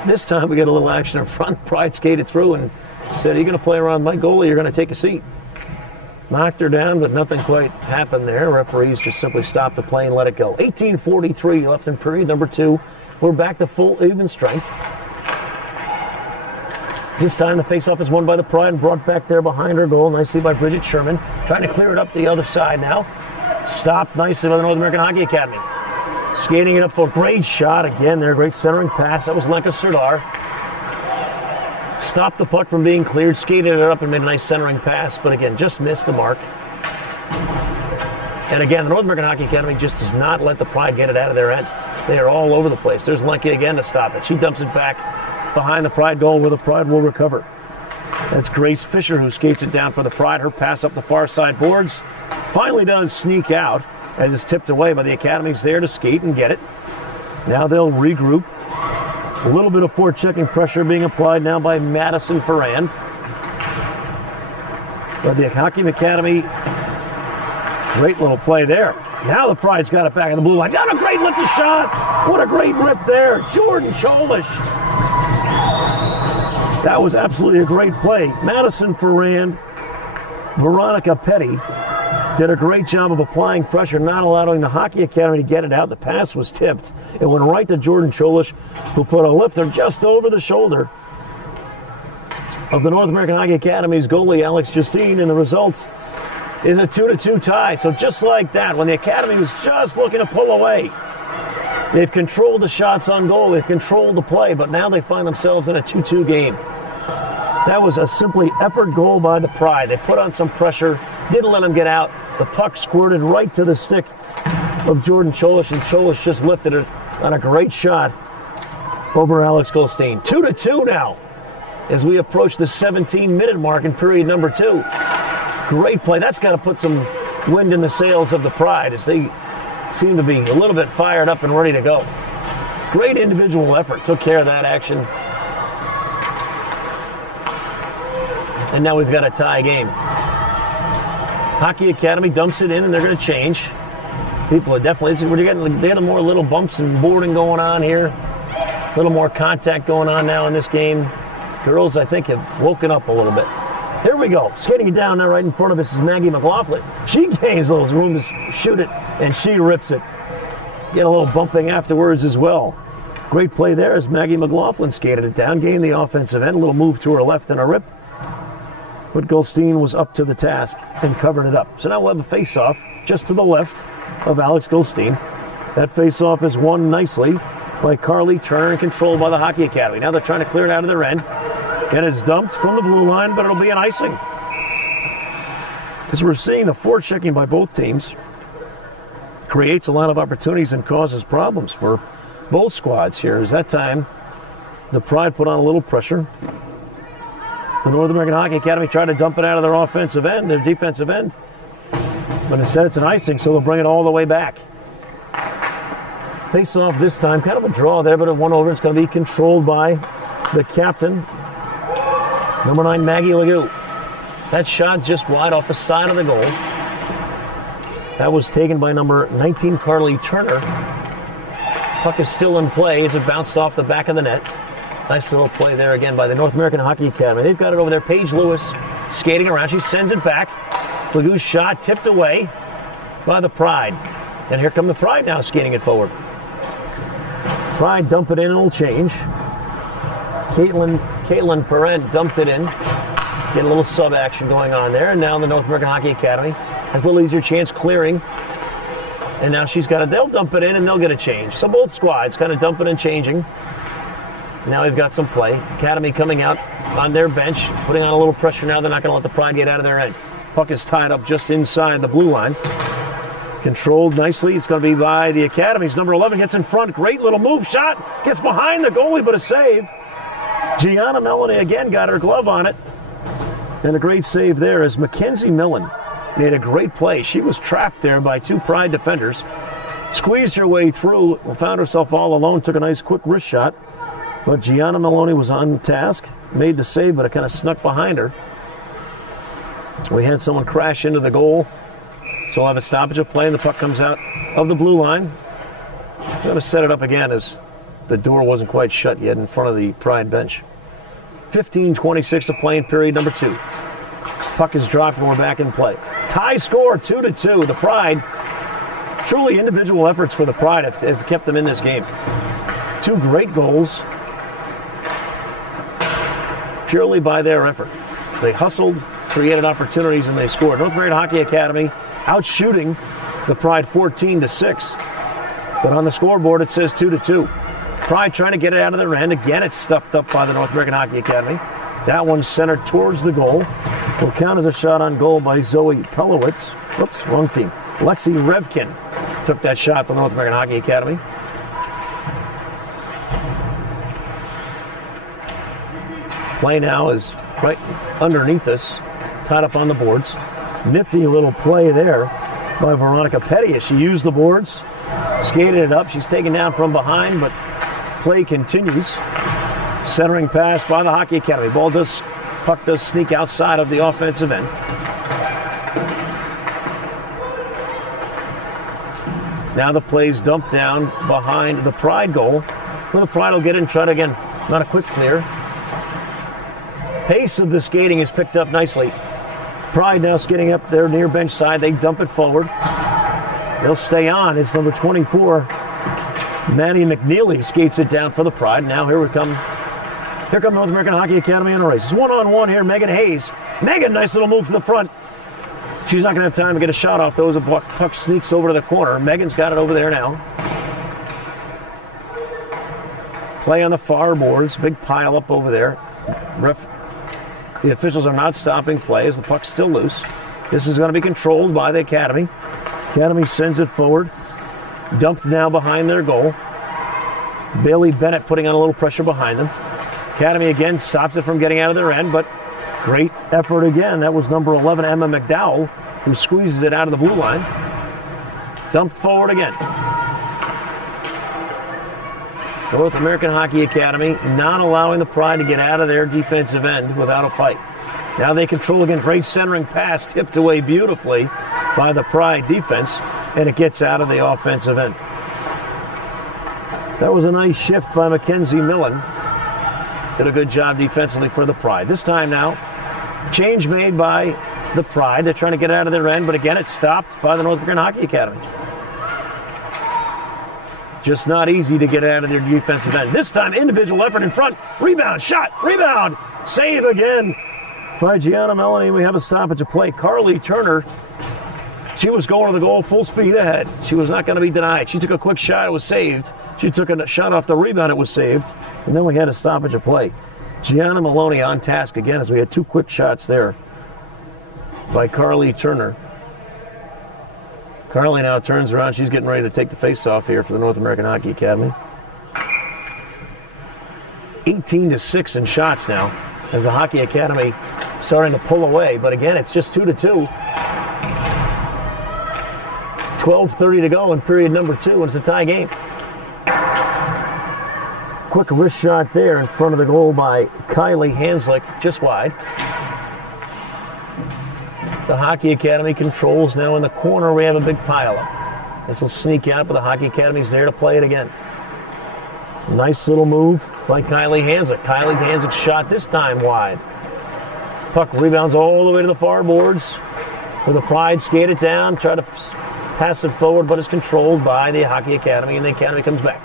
This time we got a little action in front. Pride skated through and said, "Are you going to play around my goalie? You're going to take a seat." Knocked her down, but nothing quite happened there. Referees just simply stopped the play and let it go. 18:43 left in period number 2. We're back to full even strength. This time the faceoff is won by the Pride and brought back there behind her goal nicely by Bridget Sherman. Trying to clear it up the other side now. Stopped nicely by the North American Hockey Academy. Skating it up for a great shot again there. Great centering pass. That was Lenka Serdar. Stopped the puck from being cleared. Skated it up and made a nice centering pass. But again, just missed the mark. And again, the North American Hockey Academy just does not let the Pride get it out of their end. They are all over the place. There's Lenka again to stop it. She dumps it back behind the Pride goal where the Pride will recover. That's Grace Fisher who skates it down for the Pride. Her pass up the far side boards finally does sneak out and is tipped away by the Academy's there to skate and get it. Now they'll regroup. A little bit of forechecking pressure being applied now by Madison Ferrand. But the Hockey Academy, great little play there. Now the Pride's got it back in the blue line. Got a great lift of shot. What a great rip there. Jordan Cholish. That was absolutely a great play. Madison Ferrand, Veronica Petty did a great job of applying pressure, not allowing the Hockey Academy to get it out. The pass was tipped. It went right to Jordan Cholish, who put a lifter just over the shoulder of the North American Hockey Academy's goalie, Alex Justine, and the result is a 2-2 tie. So just like that, when the Academy was just looking to pull away, they've controlled the shots on goal, they've controlled the play, but now they find themselves in a 2-2 game. That was a simply effort goal by the Pride. They put on some pressure, didn't let them get out. The puck squirted right to the stick of Jordan Cholish, and Cholish just lifted it on a great shot over Alex Goldstein. 2-2 now as we approach the 17-minute mark in period number 2. Great play. That's got to put some wind in the sails of the Pride as they seem to be a little bit fired up and ready to go. Great individual effort. Took care of that action. And now we've got a tie game. Hockey Academy dumps it in, and they're going to change. People are definitely, we're getting more little bumps and boarding going on here. A little more contact going on now in this game. Girls, I think, have woken up a little bit. Here we go. Skating it down now right in front of us is Maggie McLaughlin. She gains a little room to shoot it, and she rips it. Get a little bumping afterwards as well. Great play there as Maggie McLaughlin skated it down, gained the offensive end. A little move to her left and a rip. But Goldstein was up to the task and covered it up. So now we'll have a face-off just to the left of Alex Goldstein. That face-off is won nicely by Carly Turner and controlled by the Hockey Academy. Now they're trying to clear it out of their end. And it's dumped from the blue line, but it'll be an icing. As we're seeing, the forechecking by both teams creates a lot of opportunities and causes problems for both squads here. As that time, the Pride put on a little pressure. The North American Hockey Academy tried to dump it out of their offensive end, their defensive end. But instead it's an icing, so they'll bring it all the way back. Face off this time, kind of a draw there, but it won over. It's going to be controlled by the captain, number 9, Maggie Legout. That shot just wide off the side of the goal. That was taken by number 19, Carly Turner. Puck is still in play as it bounced off the back of the net. Nice little play there again by the North American Hockey Academy. They've got it over there. Paige Lewis skating around. She sends it back. Legout's shot tipped away by the Pride. And here come the Pride now skating it forward. Pride dump it in and it'll change. Caitlin Parent dumped it in. Get a little sub action going on there. And now the North American Hockey Academy has a little easier chance clearing. And now they'll dump it in and they'll get a change. So both squads kind of dumping and changing. Now we've got some play. Academy coming out on their bench, putting on a little pressure now. They're not going to let the Pride get out of their end. Puck is tied up just inside the blue line. Controlled nicely. It's going to be by the Academy's number 11. Gets in front. Great little move. Shot. Gets behind the goalie, but a save. Gianna Melanie again got her glove on it. And a great save there as Mackenzie Millen made a great play. She was trapped there by 2 Pride defenders. Squeezed her way through. Found herself all alone. Took a nice quick wrist shot. But Gianna Maloney was on task, made the save, but it kind of snuck behind her. We had someone crash into the goal, so we'll have a stoppage of play, and the puck comes out of the blue line. I'm going to set it up again as the door wasn't quite shut yet in front of the Pride bench. 15:26 to play in period number 2. Puck is dropped and we're back in play. Tie score, 2-2. The Pride, truly individual efforts for the Pride have kept them in this game. 2 great goals. purely by their effort. They hustled, created opportunities, and they scored. North American Hockey Academy outshooting the Pride 14-6. But on the scoreboard, it says 2-2. Pride trying to get it out of their end. Again, it's stuffed up by the North American Hockey Academy. That one's centered towards the goal. Will count as a shot on goal by Zoe Pelowitz. Whoops, wrong team. Lexi Revkin took that shot from the North American Hockey Academy. Play now is right underneath us, tied up on the boards. Nifty little play there by Veronica Petty as she used the boards, skated it up. She's taken down from behind, but play continues. Centering pass by the Hockey Academy. Puck does sneak outside of the offensive end. Now the play's dumped down behind the Pride goal. Well, the Pride will get in, try it again. Not a quick clear. Pace of the skating is picked up nicely. Pride now skating up there near bench side. They dump it forward. They'll stay on. It's number 24. Maddie McNeely skates it down for the Pride. Now here come North American Hockey Academy in a race. It's one-on-one here. Megan Hayes. Megan, nice little move to the front. She's not going to have time to get a shot off, though, as the puck sneaks over to the corner. Megan's got it over there now. Play on the far boards. Big pile up over there. The officials are not stopping play as the puck's still loose. This is going to be controlled by the Academy. Academy sends it forward. Dumped now behind their goal. Bailey Bennett putting on a little pressure behind them. Academy again stops it from getting out of their end, but great effort again. That was number 11, Emma McDowell, who squeezes it out of the blue line. Dumped forward again. North American Hockey Academy not allowing the Pride to get out of their defensive end without a fight. Now they control again. Great centering pass tipped away beautifully by the Pride defense, and it gets out of the offensive end. That was a nice shift by Mackenzie Millen. Did a good job defensively for the Pride. This time now, change made by the Pride. They're trying to get it out of their end, but again, it's stopped by the North American Hockey Academy. Just not easy to get out of their defensive end. This time, individual effort in front. Rebound, shot, rebound. Save again by Gianna Melanie. We have a stoppage of play. Carly Turner, she was going to the goal full speed ahead. She was not going to be denied. She took a quick shot. It was saved. She took a shot off the rebound. It was saved. And then we had a stoppage of play. Gianna Maloney on task again as we had two quick shots there by Carly Turner. Carly now turns around. She's getting ready to take the face-off here for the North American Hockey Academy. 18-6 in shots now as the Hockey Academy starting to pull away. But again, it's just 2-2. 12:30 to go in period number 2, and it's a tie game. Quick wrist shot there in front of the goal by Kylie Hanslick, just wide. The Hockey Academy controls now in the corner. We have a big pileup. This will sneak out, but the Hockey Academy's there to play it again. Nice little move by Kylie Hanslick. Kylie Hanslick's shot this time wide. Puck rebounds all the way to the far boards. With the Pride skate it down, try to pass it forward, but it's controlled by the Hockey Academy, and the Academy comes back.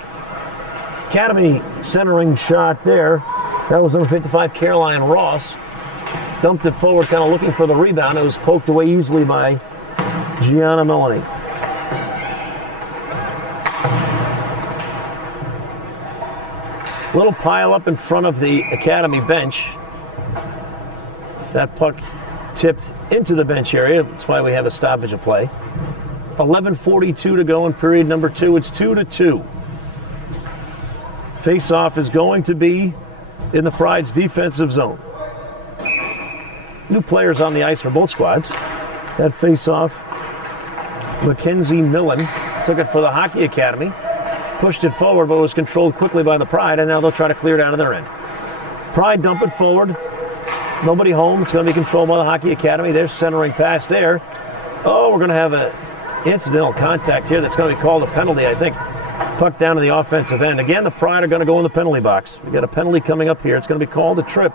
Academy centering shot there. That was number 55, Caroline Ross. Dumped it forward, kind of looking for the rebound. It was poked away easily by Gianna Melanie. Little pile up in front of the Academy bench. That puck tipped into the bench area. That's why we have a stoppage of play. 11:42 to go in period number 2. It's 2-2. Face-off is going to be in the Pride's defensive zone. New players on the ice for both squads. That face-off, Mackenzie Millen took it for the Hockey Academy. Pushed it forward, but it was controlled quickly by the Pride, and now they'll try to clear it out of their end. Pride dump it forward. Nobody home. It's going to be controlled by the Hockey Academy. They're centering pass there. Oh, we're going to have an incidental contact here that's going to be called a penalty, I think. Puck down to the offensive end. Again, the Pride are going to go in the penalty box. We got a penalty coming up here. It's going to be called a trip.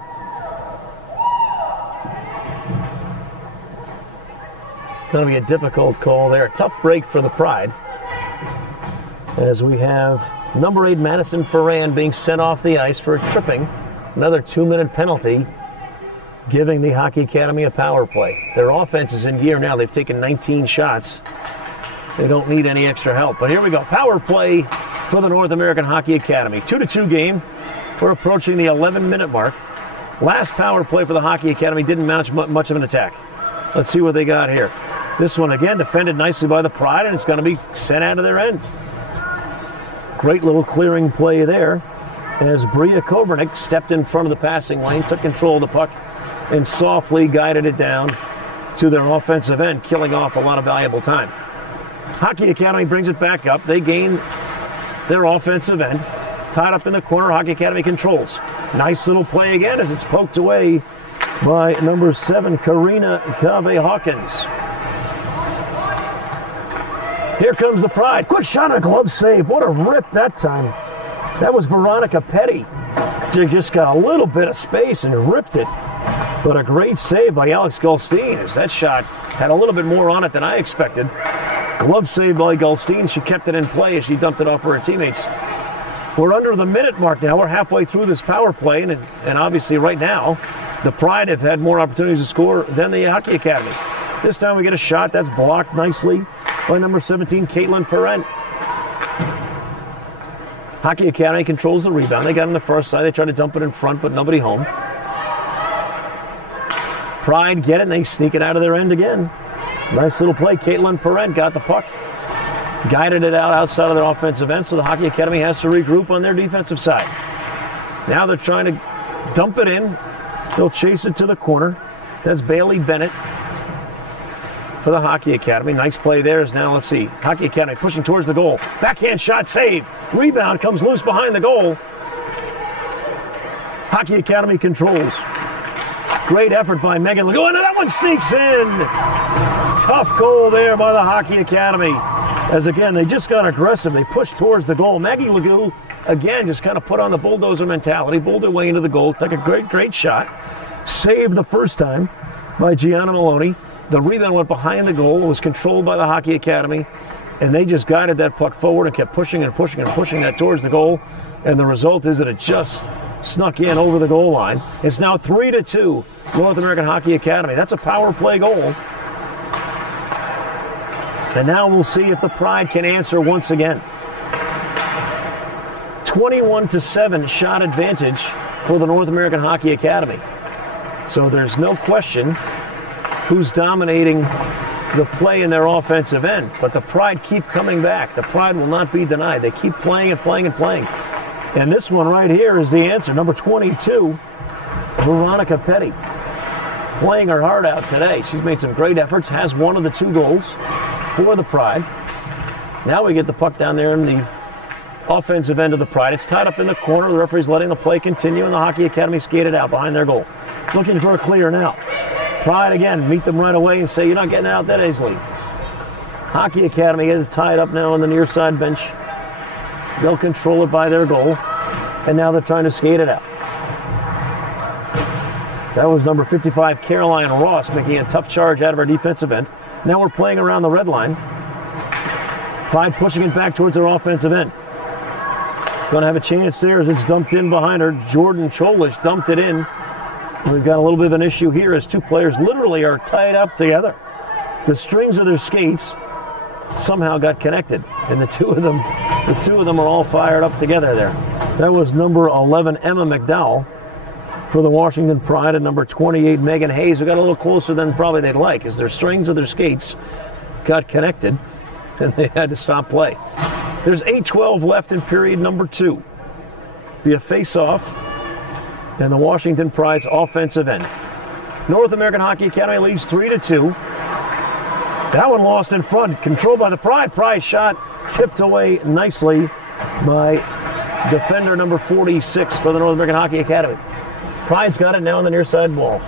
Going to be a difficult call there. Tough break for the Pride. As we have number 8 Madison Ferran being sent off the ice for tripping. Another 2-minute penalty giving the Hockey Academy a power play. Their offense is in gear now. They've taken 19 shots. They don't need any extra help. But here we go. Power play for the North American Hockey Academy. 2-2 game. We're approaching the 11-minute mark. Last power play for the Hockey Academy didn't mount much of an attack. Let's see what they got here. This one, again, defended nicely by the Pride, and it's going to be sent out of their end. Great little clearing play there as Bria Kobernick stepped in front of the passing lane, took control of the puck, and softly guided it down to their offensive end, killing off a lot of valuable time. Hockey Academy brings it back up. They gain their offensive end. Tied up in the corner, Hockey Academy controls. Nice little play again as it's poked away by number 7, Karina Cave-Hawkins. Here comes the Pride. Quick shot and a glove save. What a rip that time. That was Veronica Petty. She just got a little bit of space and ripped it. But a great save by Alex Goldstein as that shot had a little bit more on it than I expected. Glove save by Goldstein. She kept it in play as she dumped it off for her teammates. We're under the minute mark now. We're halfway through this power play, and obviously right now, the Pride have had more opportunities to score than the Hockey Academy. This time we get a shot that's blocked nicely by number 17, Caitlin Parent. Hockey Academy controls the rebound. They got on the first side. They tried to dump it in front, but nobody home. Pride get it, and they sneak it out of their end again. Nice little play. Caitlin Parent got the puck. Guided it out outside of their offensive end, so the Hockey Academy has to regroup on their defensive side. Now they're trying to dump it in. They'll chase it to the corner. That's Bailey Bennett for the Hockey Academy. Nice play there. Is now, let's see, Hockey Academy pushing towards the goal. Backhand shot, save. Rebound comes loose behind the goal. Hockey Academy controls. Great effort by Megan Legault. And that one sneaks in. Tough goal there by the Hockey Academy. As again, they just got aggressive. They pushed towards the goal. Maggie Legault, again, just kind of put on the bulldozer mentality, bowled her way into the goal, took a great shot. Saved the first time by Gianna Maloney. The rebound went behind the goal. It was controlled by the Hockey Academy. And they just guided that puck forward and kept pushing and pushing and pushing that towards the goal. And the result is that it just snuck in over the goal line. It's now 3-2, North American Hockey Academy. That's a power play goal. And now we'll see if the Pride can answer once again. 21-7 shot advantage for the North American Hockey Academy. So there's no question who's dominating the play in their offensive end. But the Pride keep coming back. The Pride will not be denied. They keep playing and playing and playing. And this one right here is the answer. Number 22, Veronica Petty. Playing her heart out today. She's made some great efforts, has one of the 2 goals for the Pride. Now we get the puck down there in the offensive end of the Pride. It's tied up in the corner. The referee's letting the play continue, and the Hockey Academy skated out behind their goal. Looking for a clear now. Pride again, meet them right away and say, you're not getting out that easily. Hockey Academy is tied up now on the near side bench. They'll control it by their goal, and now they're trying to skate it out. That was number 55, Caroline Ross, making a tough charge out of her defensive end. Now we're playing around the red line. Pride pushing it back towards their offensive end. Going to have a chance there as it's dumped in behind her. Jordan Cholish dumped it in. We've got a little bit of an issue here as 2 players literally are tied up together. The strings of their skates somehow got connected, and the two of them are all fired up together there. That was number 11, Emma McDowell, for the Washington Pride, and number 28, Megan Hayes, who got a little closer than probably they'd like, as their strings of their skates got connected, and they had to stop play. There's 8:12 left in period number 2. Be a face-off, and the Washington Pride's offensive end. North American Hockey Academy leads 3-2. That one lost in front, controlled by the Pride. Pride shot tipped away nicely by defender number 46 for the North American Hockey Academy. Pride's got it now on the near side wall.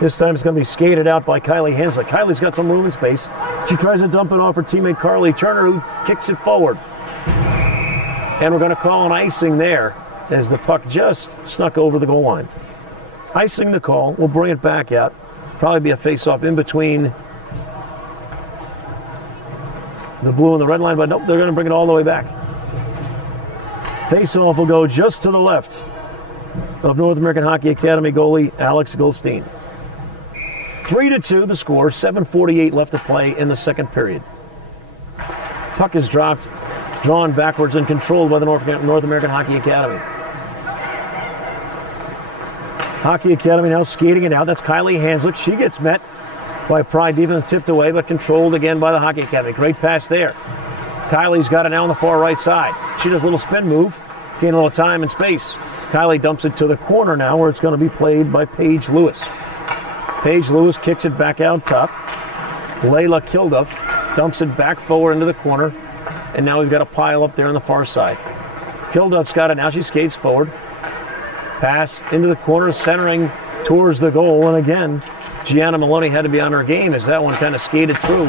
This time it's going to be skated out by Kylie Hensley. Kylie's got some room and space. She tries to dump it off her teammate Carly Turner, who kicks it forward. And we're going to call an icing there as the puck just snuck over the goal line. Icing the call. We'll bring it back out. Probably be a face-off in between the blue and the red line, but nope, they're going to bring it all the way back. Face-off will go just to the left of North American Hockey Academy goalie Alex Goldstein. 3-2 the score, 7:48 left to play in the second period. Puck is dropped, drawn backwards and controlled by the North American Hockey Academy. Hockey Academy now skating it out. That's Kylie Hanslick. She gets met by Pride defense, tipped away, but controlled again by the Hockey Academy. Great pass there. Kylie's got it now on the far right side. She does a little spin move, gain a little time and space. Kylie dumps it to the corner now, where it's going to be played by Paige Lewis. Paige Lewis kicks it back out top. Layla Kilduff dumps it back forward into the corner, and now he's got a pile up there on the far side. Kilduff's got it now. She skates forward. Pass into the corner, centering towards the goal, and again, Gianna Maloney had to be on her game as that one kind of skated through.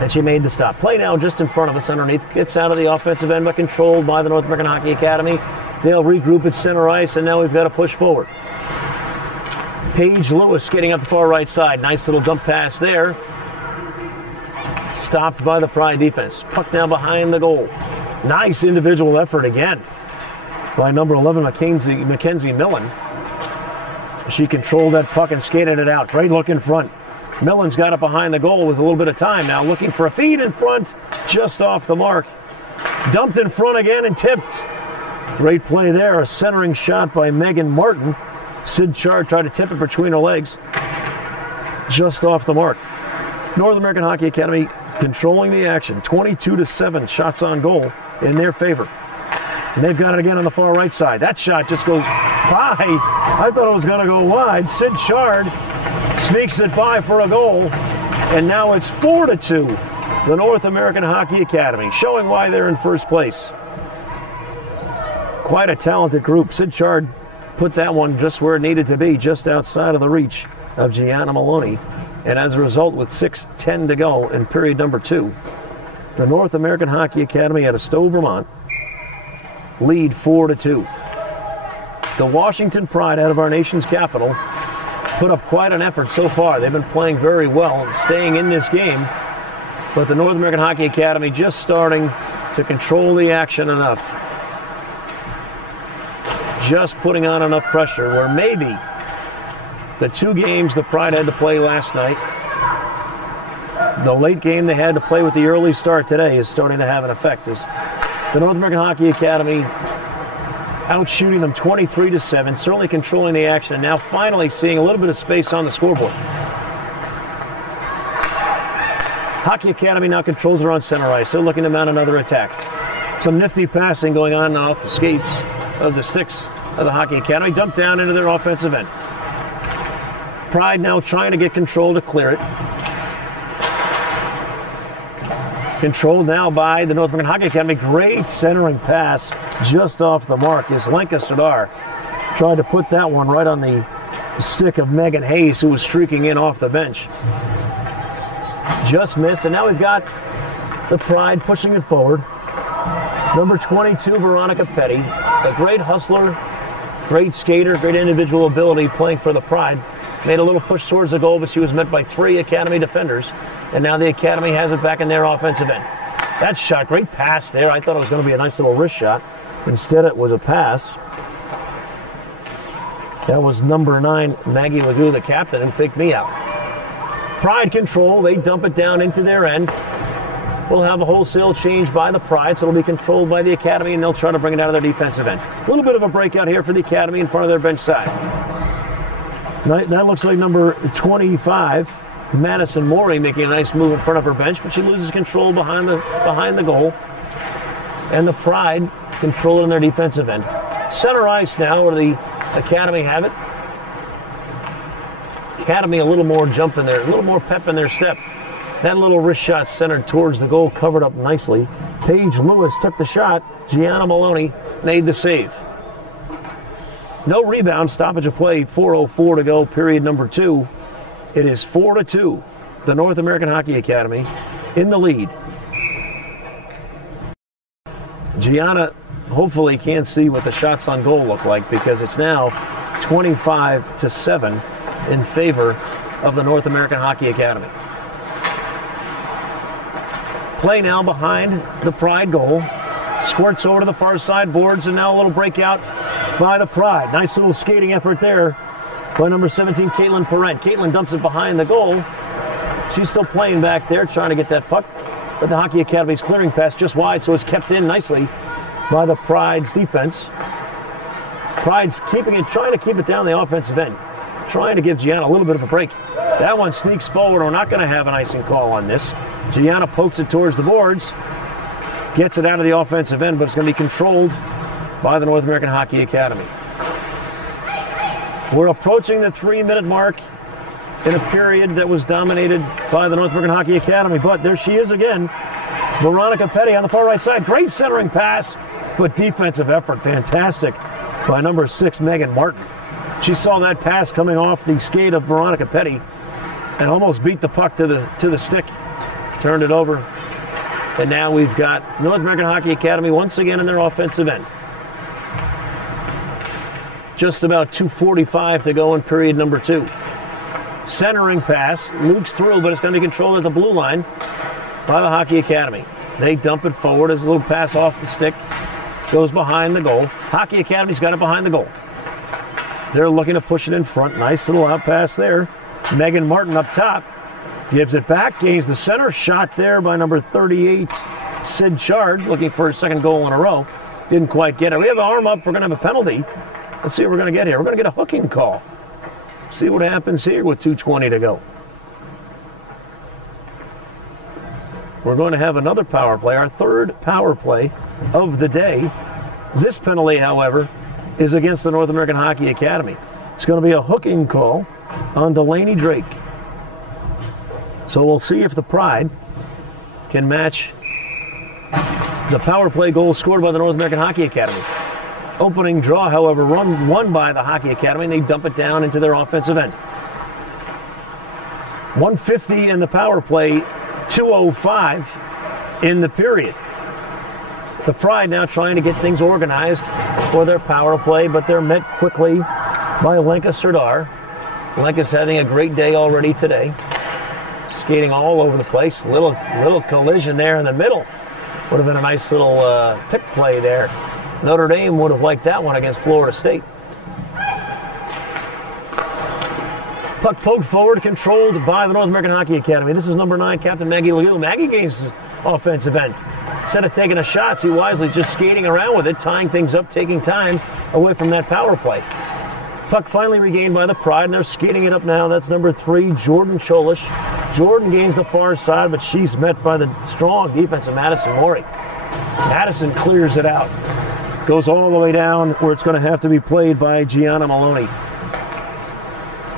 And she made the stop. Play now just in front of us underneath. Gets out of the offensive end, but controlled by the North American Hockey Academy. They'll regroup at center ice, and now we've got to push forward. Paige Lewis skating up the far right side. Nice little dump pass there. Stopped by the Pride defense. Puck down behind the goal. Nice individual effort again by number 11, Mackenzie Millen. She controlled that puck and skated it out. Great look in front. Millen's got it behind the goal with a little bit of time now, looking for a feed in front, just off the mark. Dumped in front again and tipped. Great play there. A centering shot by Megan Martin. Sid Chard tried to tip it between her legs. Just off the mark. North American Hockey Academy controlling the action. 22-7 shots on goal in their favor. And they've got it again on the far right side. That shot just goes by. I thought it was going to go wide. Sid Chard sneaks it by for a goal. And now it's 4-2. The North American Hockey Academy, showing why they're in first place. Quite a talented group. Sid Chard put that one just where it needed to be, just outside of the reach of Gianna Maloney. And as a result, with 6:10 to go in period number 2, the North American Hockey Academy out of Stowe, Vermont, lead 4-2. The Washington Pride, out of our nation's capital, put up quite an effort so far. They've been playing very well, staying in this game. But the North American Hockey Academy just starting to control the action enough. Just putting on enough pressure where maybe the 2 games the Pride had to play last night, the late game they had to play with the early start today, is starting to have an effect. As the North American Hockey Academy outshooting them 23-7, certainly controlling the action, and now finally seeing a little bit of space on the scoreboard. Hockey Academy now controls it on center ice. They're looking to mount another attack. Some nifty passing going on off the skates of the sticks of the Hockey Academy, dumped down into their offensive end. Pride now trying to get control to clear it. Controlled now by the North American Hockey Academy. Great centering pass just off the mark as Lenka Sadar tried to put that one right on the stick of Megan Hayes, who was streaking in off the bench. Just missed, and now we've got the Pride pushing it forward. Number 22, Veronica Petty, a great hustler, great skater, great individual ability playing for the Pride. Made a little push towards the goal, but she was met by 3 Academy defenders. And now the Academy has it back in their offensive end. That shot, great pass there. I thought it was going to be a nice little wrist shot. Instead, it was a pass. That was number 9, Maggie Legou, the captain, who faked me out. Pride control. They dump it down into their end. We'll have a wholesale change by the Pride, so it'll be controlled by the Academy, and they'll try to bring it out of their defensive end. A little bit of a breakout here for the Academy in front of their bench side. That looks like number 25, Madison Morey, making a nice move in front of her bench, but she loses control behind the goal. And the Pride control it in their defensive end. Center ice now, where the Academy have it. Academy a little more jump in there, a little more pep in their step. That little wrist shot centered towards the goal, covered up nicely. Paige Lewis took the shot. Gianna Maloney made the save. No rebound, stoppage of play, 4:04 to go, period number 2. It is 4-2, the North American Hockey Academy in the lead. Gianna hopefully can't see what the shots on goal look like, because it's now 25-7 in favor of the North American Hockey Academy. Play now behind the Pride goal. Squirts over to the far side boards, and now a little breakout by the Pride. Nice little skating effort there by number 17, Caitlin Parent. Caitlin dumps it behind the goal. She's still playing back there, trying to get that puck. But the Hockey Academy's clearing pass just wide, so it's kept in nicely by the Pride's defense. Pride's keeping it, trying to keep it down the offensive end, trying to give Gianna a little bit of a break. That one sneaks forward. We're not going to have an icing call on this. Gianna pokes it towards the boards, gets it out of the offensive end, but it's going to be controlled by the North American Hockey Academy. We're approaching the 3-minute mark in a period that was dominated by the North American Hockey Academy, but there she is again. Veronica Petty on the far right side. Great centering pass, but defensive effort fantastic by number 6, Megan Martin. She saw that pass coming off the skate of Veronica Petty and almost beat the puck to the stick. Turned it over. And now we've got North American Hockey Academy once again in their offensive end. Just about 2:45 to go in period number 2. Centering pass, loops through, but it's going to be controlled at the blue line by the Hockey Academy. They dump it forward as a little pass off the stick. Goes behind the goal. Hockey Academy's got it behind the goal. They're looking to push it in front. Nice little out pass there. Megan Martin up top. Gives it back. Gains the center. Shot there by number 38, Sid Chard. Looking for his second goal in a row. Didn't quite get it. We have an arm up. We're going to have a penalty. Let's see what we're going to get here. We're going to get a hooking call. See what happens here with 2:20 to go. We're going to have another power play. Our third power play of the day. This penalty, however, is against the North American Hockey Academy. It's going to be a hooking call on Delaney Drake. So we'll see if the Pride can match the power play goal scored by the North American Hockey Academy. Opening draw, however, won by the Hockey Academy, and they dump it down into their offensive end. 150 in the power play, 2:05 in the period. The Pride now trying to get things organized for their power play, but they're met quickly by Lenka Serdar. Lenka's having a great day already today. Skating all over the place. Little collision there in the middle. Would have been a nice little pick play there. Notre Dame would have liked that one against Florida State. Puck poked forward, controlled by the North American Hockey Academy. This is number 9, Captain Maggie Legoux. Maggie gains offensive end. Instead of taking a shot, she wisely just skating around with it, tying things up, taking time away from that power play. Puck finally regained by the Pride, and they're skating it up now. That's number 3, Jordan Cholish. Jordan gains the far side, but she's met by the strong defense of Madison Morey. Madison clears it out. Goes all the way down where it's going to have to be played by Gianna Maloney.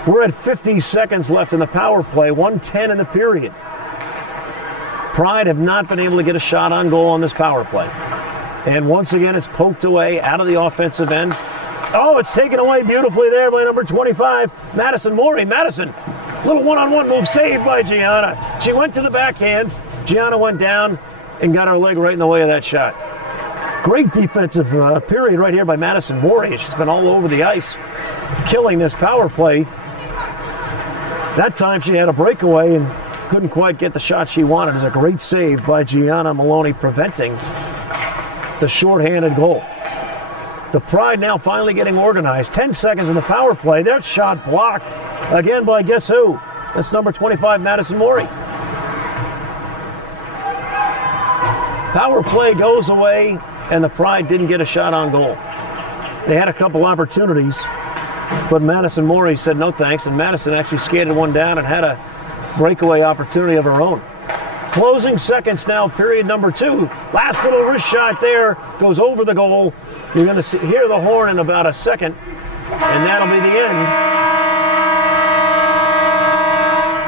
We're at 50 seconds left in the power play, 1:10 in the period. Pride have not been able to get a shot on goal on this power play. And once again, it's poked away out of the offensive end. Oh, it's taken away beautifully there by number 25, Madison Morey. Madison, little one-on-one move saved by Gianna. She went to the backhand. Gianna went down and got her leg right in the way of that shot. Great defensive period right here by Madison Morey. She's been all over the ice, killing this power play. That time she had a breakaway and couldn't quite get the shot she wanted. It was a great save by Gianna Maloney, preventing the shorthanded goal. The Pride now finally getting organized. 10 seconds in the power play. Their shot blocked again by guess who? That's number 25, Madison Morey. Power play goes away, and the Pride didn't get a shot on goal. They had a couple opportunities, but Madison Morey said no thanks, and Madison actually skated one down and had a breakaway opportunity of her own. Closing seconds now, period number 2. Last little wrist shot there, goes over the goal. You're going to hear the horn in about a second, and that'll be the end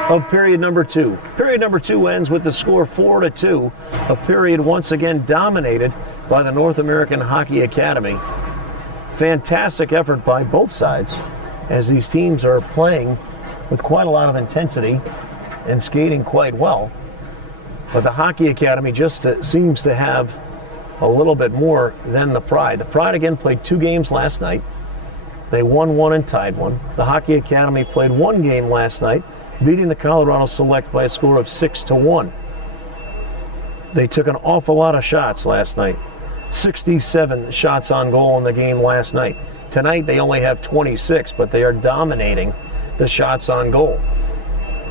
of period number 2. Period number 2 ends with the score 4-2, a period once again dominated by the North American Hockey Academy. Fantastic effort by both sides as these teams are playing with quite a lot of intensity and skating quite well. But the Hockey Academy just seems to have a little bit more than the Pride. The Pride again played 2 games last night. They won 1 and tied 1. The Hockey Academy played 1 game last night, beating the Colorado Select by a score of 6-1. They took an awful lot of shots last night. 67 shots on goal in the game last night. Tonight they only have 26, but they are dominating the shots on goal.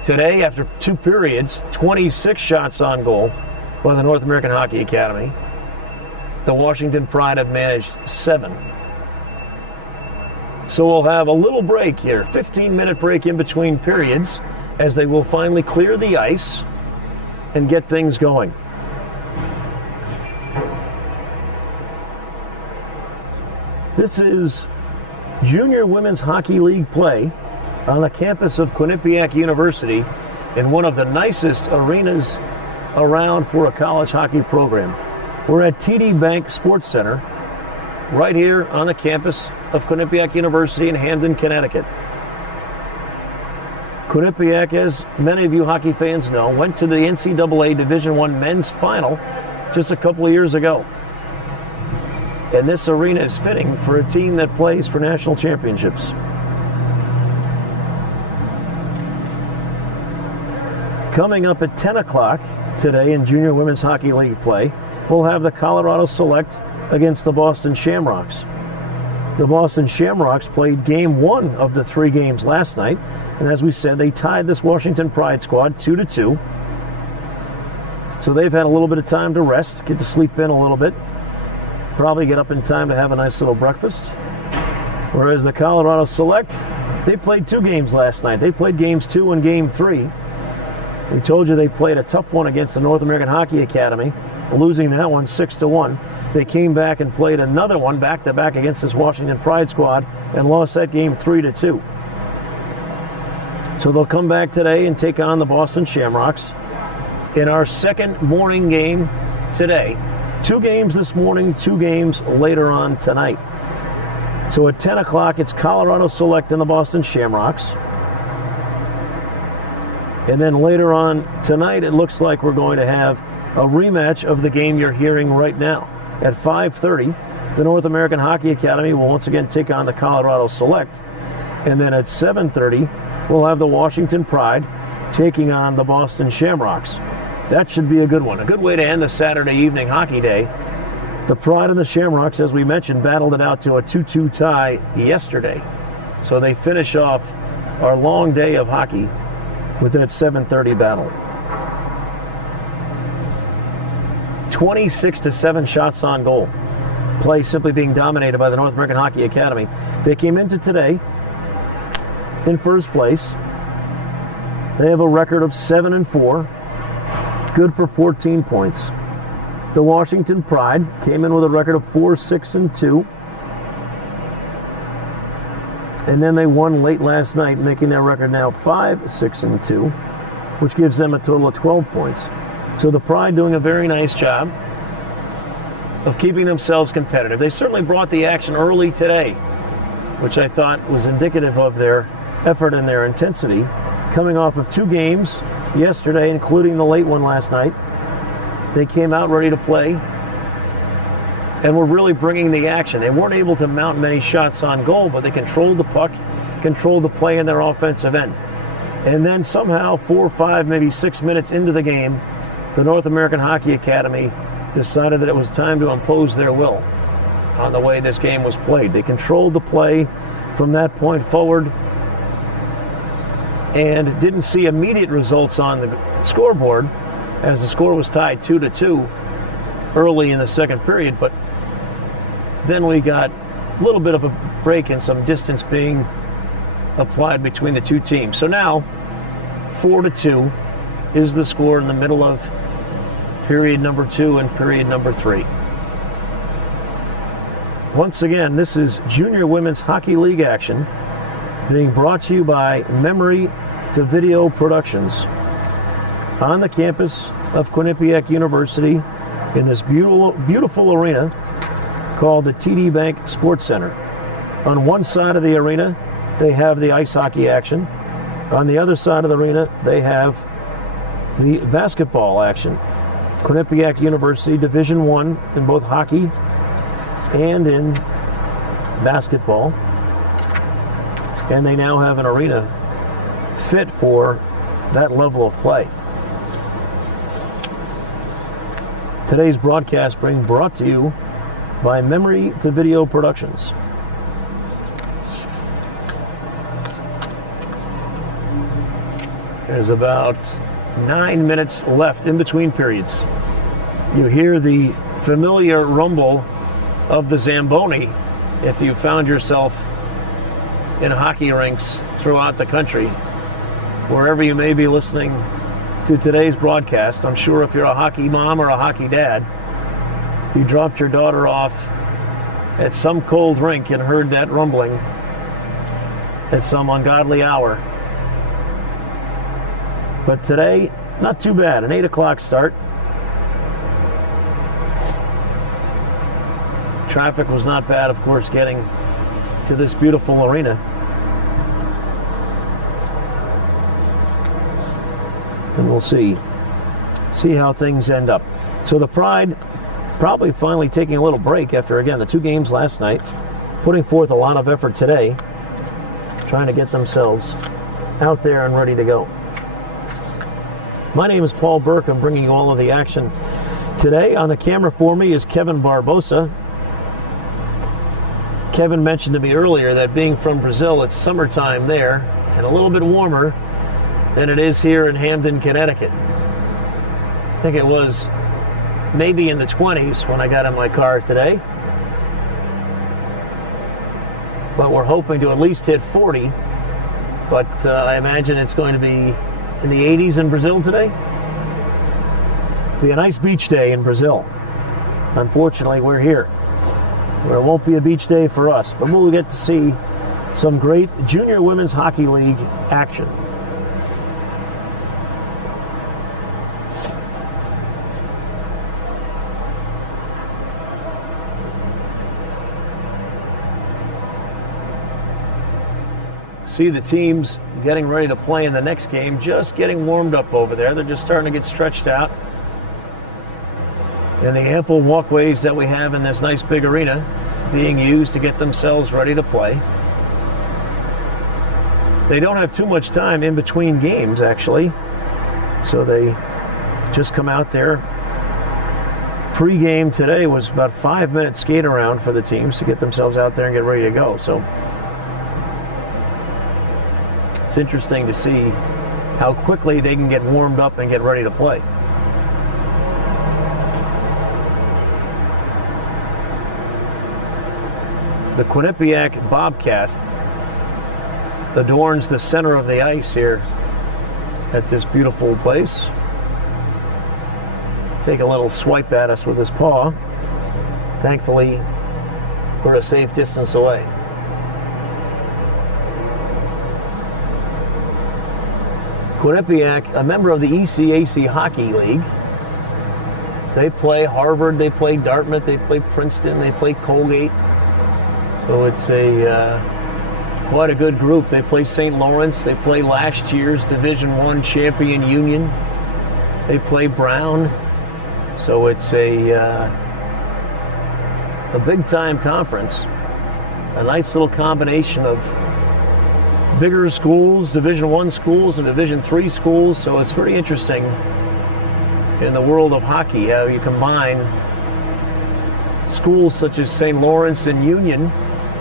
Today, after 2 periods, 26 shots on goal by the North American Hockey Academy. The Washington Pride have managed 7. So we'll have a little break here, 15-minute break in between periods, as they will finally clear the ice and get things going. This is Junior Women's Hockey League play on the campus of Quinnipiac University in one of the nicest arenas around for a college hockey program. We're at TD Bank Sports Center right here on the campus of Quinnipiac University in Hamden, Connecticut. Quinnipiac, as many of you hockey fans know, went to the NCAA Division I men's final just a couple of years ago. And this arena is fitting for a team that plays for national championships. Coming up at 10 o'clock today in Junior Women's Hockey League play, we'll have the Colorado Select against the Boston Shamrocks. The Boston Shamrocks played game 1 of the 3 games last night, and as we said, they tied this Washington Pride squad 2-2. So they've had a little bit of time to rest, get to sleep in a little bit, probably get up in time to have a nice little breakfast. Whereas the Colorado Select, they played 2 games last night. They played games 2 and game 3. We told you they played a tough one against the North American Hockey Academy, losing that one 6-1. They came back and played another one back-to-back against this Washington Pride squad and lost that game 3-2. So they'll come back today and take on the Boston Shamrocks in our second morning game today. 2 games this morning, 2 games later on tonight. So at 10 o'clock, it's Colorado Select and the Boston Shamrocks. And then later on tonight, it looks like we're going to have a rematch of the game you're hearing right now. At 5:30, the North American Hockey Academy will once again take on the Colorado Select. And then at 7:30, we'll have the Washington Pride taking on the Boston Shamrocks. That should be a good one. A good way to end the Saturday evening hockey day. The Pride and the Shamrocks, as we mentioned, battled it out to a 2-2 tie yesterday. So they finish off our long day of hockey with that 7:30 battle. 26-7 shots on goal. Play simply being dominated by the North American Hockey Academy. They came into today in first place. They have a record of 7-4, good for 14 points. The Washington Pride came in with a record of 4-6-2. And then they won late last night, making their record now 5-6-2, which gives them a total of 12 points. So the Pride doing a very nice job of keeping themselves competitive. They certainly brought the action early today, which I thought was indicative of their effort and their intensity. Coming off of 2 games yesterday, including the late one last night, they came out ready to play and were really bringing the action. They weren't able to mount many shots on goal, but they controlled the puck, controlled the play in their offensive end. And then somehow 4, 5, maybe 6 minutes into the game, the North American Hockey Academy decided that it was time to impose their will on the way this game was played. They controlled the play from that point forward and didn't see immediate results on the scoreboard as the score was tied 2-2 early in the second period, but then we got a little bit of a break and some distance being applied between the two teams. So now 4-2 is the score in the middle of period number 2 and period number 3. Once again, this is Junior Women's Hockey League action being brought to you by Memory to Video Productions on the campus of Quinnipiac University in this beautiful arena called the TD Bank Sports Center. On one side of the arena, they have the ice hockey action. On the other side of the arena, they have the basketball action. Quinnipiac University, Division I in both hockey and in basketball. And they now have an arena fit for that level of play. Today's broadcast being brought to you by Memory to Video Productions. There's about 9 minutes left in between periods. You hear the familiar rumble of the Zamboni if you found yourself in hockey rinks throughout the country, wherever you may be listening to today's broadcast. I'm sure if you're a hockey mom or a hockey dad, you dropped your daughter off at some cold rink and heard that rumbling at some ungodly hour. But today, not too bad. An 8 o'clock start. Traffic was not bad, of course, getting to this beautiful arena. And we'll see how things end up. So the Pride probably finally taking a little break after, again, the 2 games last night, putting forth a lot of effort today, trying to get themselves out there and ready to go. My name is Paul Burke. I'm bringing you all of the action today. On the camera for me is Kevin Barbosa. Kevin mentioned to me earlier that being from Brazil, it's summertime there and a little bit warmer than it is here in Hamden, Connecticut. I think it was maybe in the 20s when I got in my car today. But we're hoping to at least hit 40. But I imagine it's going to be in the 80s in Brazil today. Be a nice beach day in Brazil. Unfortunately, we're here, where it won't be a beach day for us, but we'll get to see some great Junior Women's Hockey League action. See the teams getting ready to play in the next game, just getting warmed up over there. They're just starting to get stretched out. And the ample walkways that we have in this nice big arena being used to get themselves ready to play. They don't have too much time in between games, actually. So they just come out there. Pre-game today was about 5-minute skate around for the teams to get themselves out there and get ready to go. So it's interesting to see how quickly they can get warmed up and get ready to play. The Quinnipiac Bobcat adorns the center of the ice here at this beautiful place. Take a little swipe at us with his paw. Thankfully, we're a safe distance away. Quinnipiac, a member of the ECAC Hockey League. They play Harvard, they play Dartmouth, they play Princeton, they play Colgate. So it's quite a good group. They play St. Lawrence, they play last year's Division I champion Union. They play Brown. So it's a big-time conference. A nice little combination of bigger schools, Division I schools, and Division III schools. So it's pretty interesting in the world of hockey how you combine schools such as St. Lawrence and Union,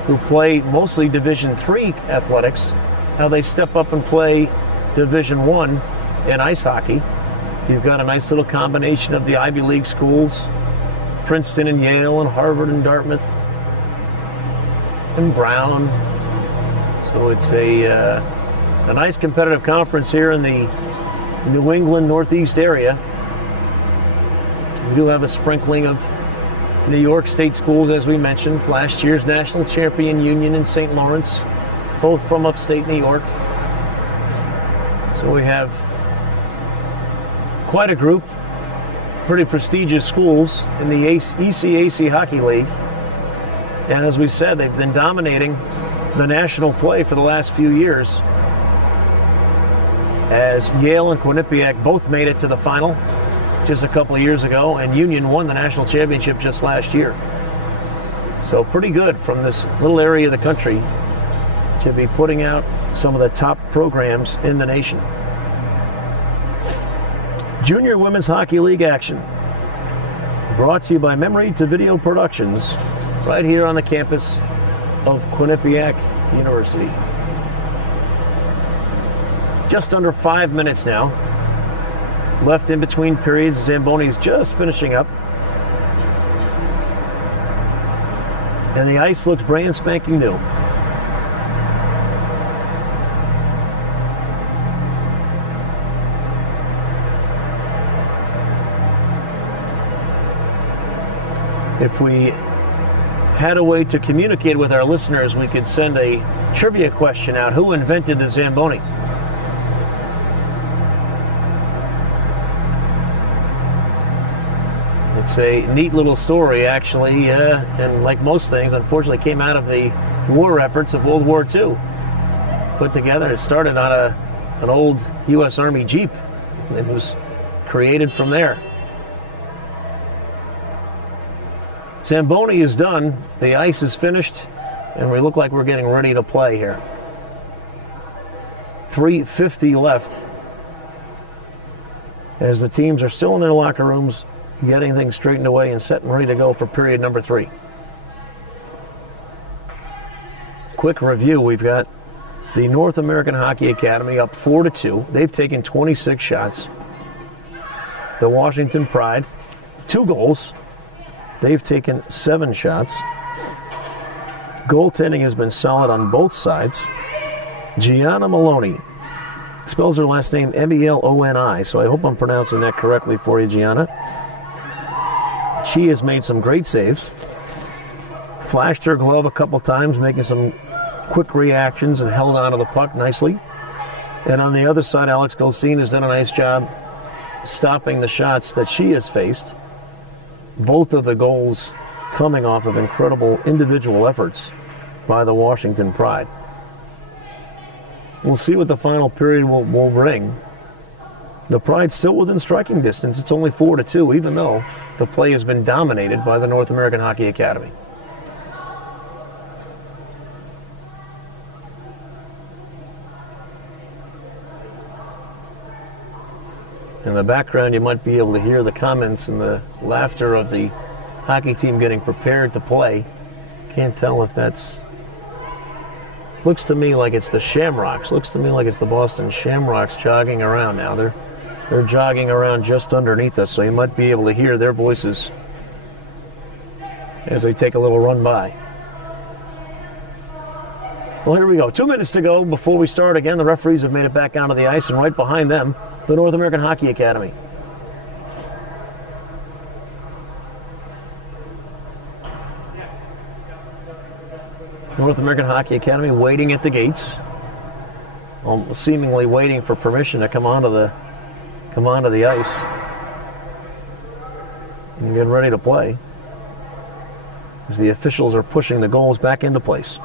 who play mostly Division III athletics, how they step up and play Division I in ice hockey. You've got a nice little combination of the Ivy League schools, Princeton and Yale and Harvard and Dartmouth and Brown. So it's a nice competitive conference here in the New England Northeast area. We do have a sprinkling of New York State schools, as we mentioned. Last year's national champion Union and St. Lawrence, both from upstate New York. So we have quite a group, pretty prestigious schools in the ECAC Hockey League. And as we said, they've been dominating the national play for the last few years, as Yale and Quinnipiac both made it to the final just a couple of years ago, and Union won the national championship just last year. So pretty good from this little area of the country to be putting out some of the top programs in the nation. Junior Women's Hockey League action, brought to you by Memory to Video Productions. right here on the campus of Quinnipiac University. Just under 5 minutes now left in between periods. Zamboni's just finishing up. And the ice looks brand spanking new. If we had a way to communicate with our listeners, we could send a trivia question out. Who invented the Zamboni? It's a neat little story, actually, and like most things, unfortunately came out of the war efforts of World War II. Put together, it started on an old U.S. Army Jeep. It was created from there. Zamboni is done, the ice is finished, and we look like we're getting ready to play here. 3:50 left as the teams are still in their locker rooms getting things straightened away and set and ready to go for period number 3. Quick review, we've got the North American Hockey Academy up 4-2. They've taken 26 shots. The Washington Pride, 2 goals. They've taken 7 shots. Goaltending has been solid on both sides. Gianna Maloney, spells her last name Meloni, so I hope I'm pronouncing that correctly for you, Gianna. She has made some great saves. Flashed her glove a couple times, making some quick reactions and held onto the puck nicely. And on the other side, Alex Goldstein has done a nice job stopping the shots that she has faced. Both of the goals coming off of incredible individual efforts by the Washington Pride. We'll see what the final period will bring. The Pride's still within striking distance. It's only 4-2, even though the play has been dominated by the North American Hockey Academy. In the background, you might be able to hear the comments and the laughter of the hockey team getting prepared to play. Can't tell if that's... Looks to me like it's the Shamrocks. Looks to me like it's the Boston Shamrocks jogging around now. They're jogging around just underneath us, so you might be able to hear their voices as they take a little run by. Well, here we go. 2 minutes to go before we start again. The referees have made it back onto the ice, and right behind them, the North American Hockey Academy. North American Hockey Academy waiting at the gates, seemingly waiting for permission to come onto the ice and get ready to play as the officials are pushing the goals back into place.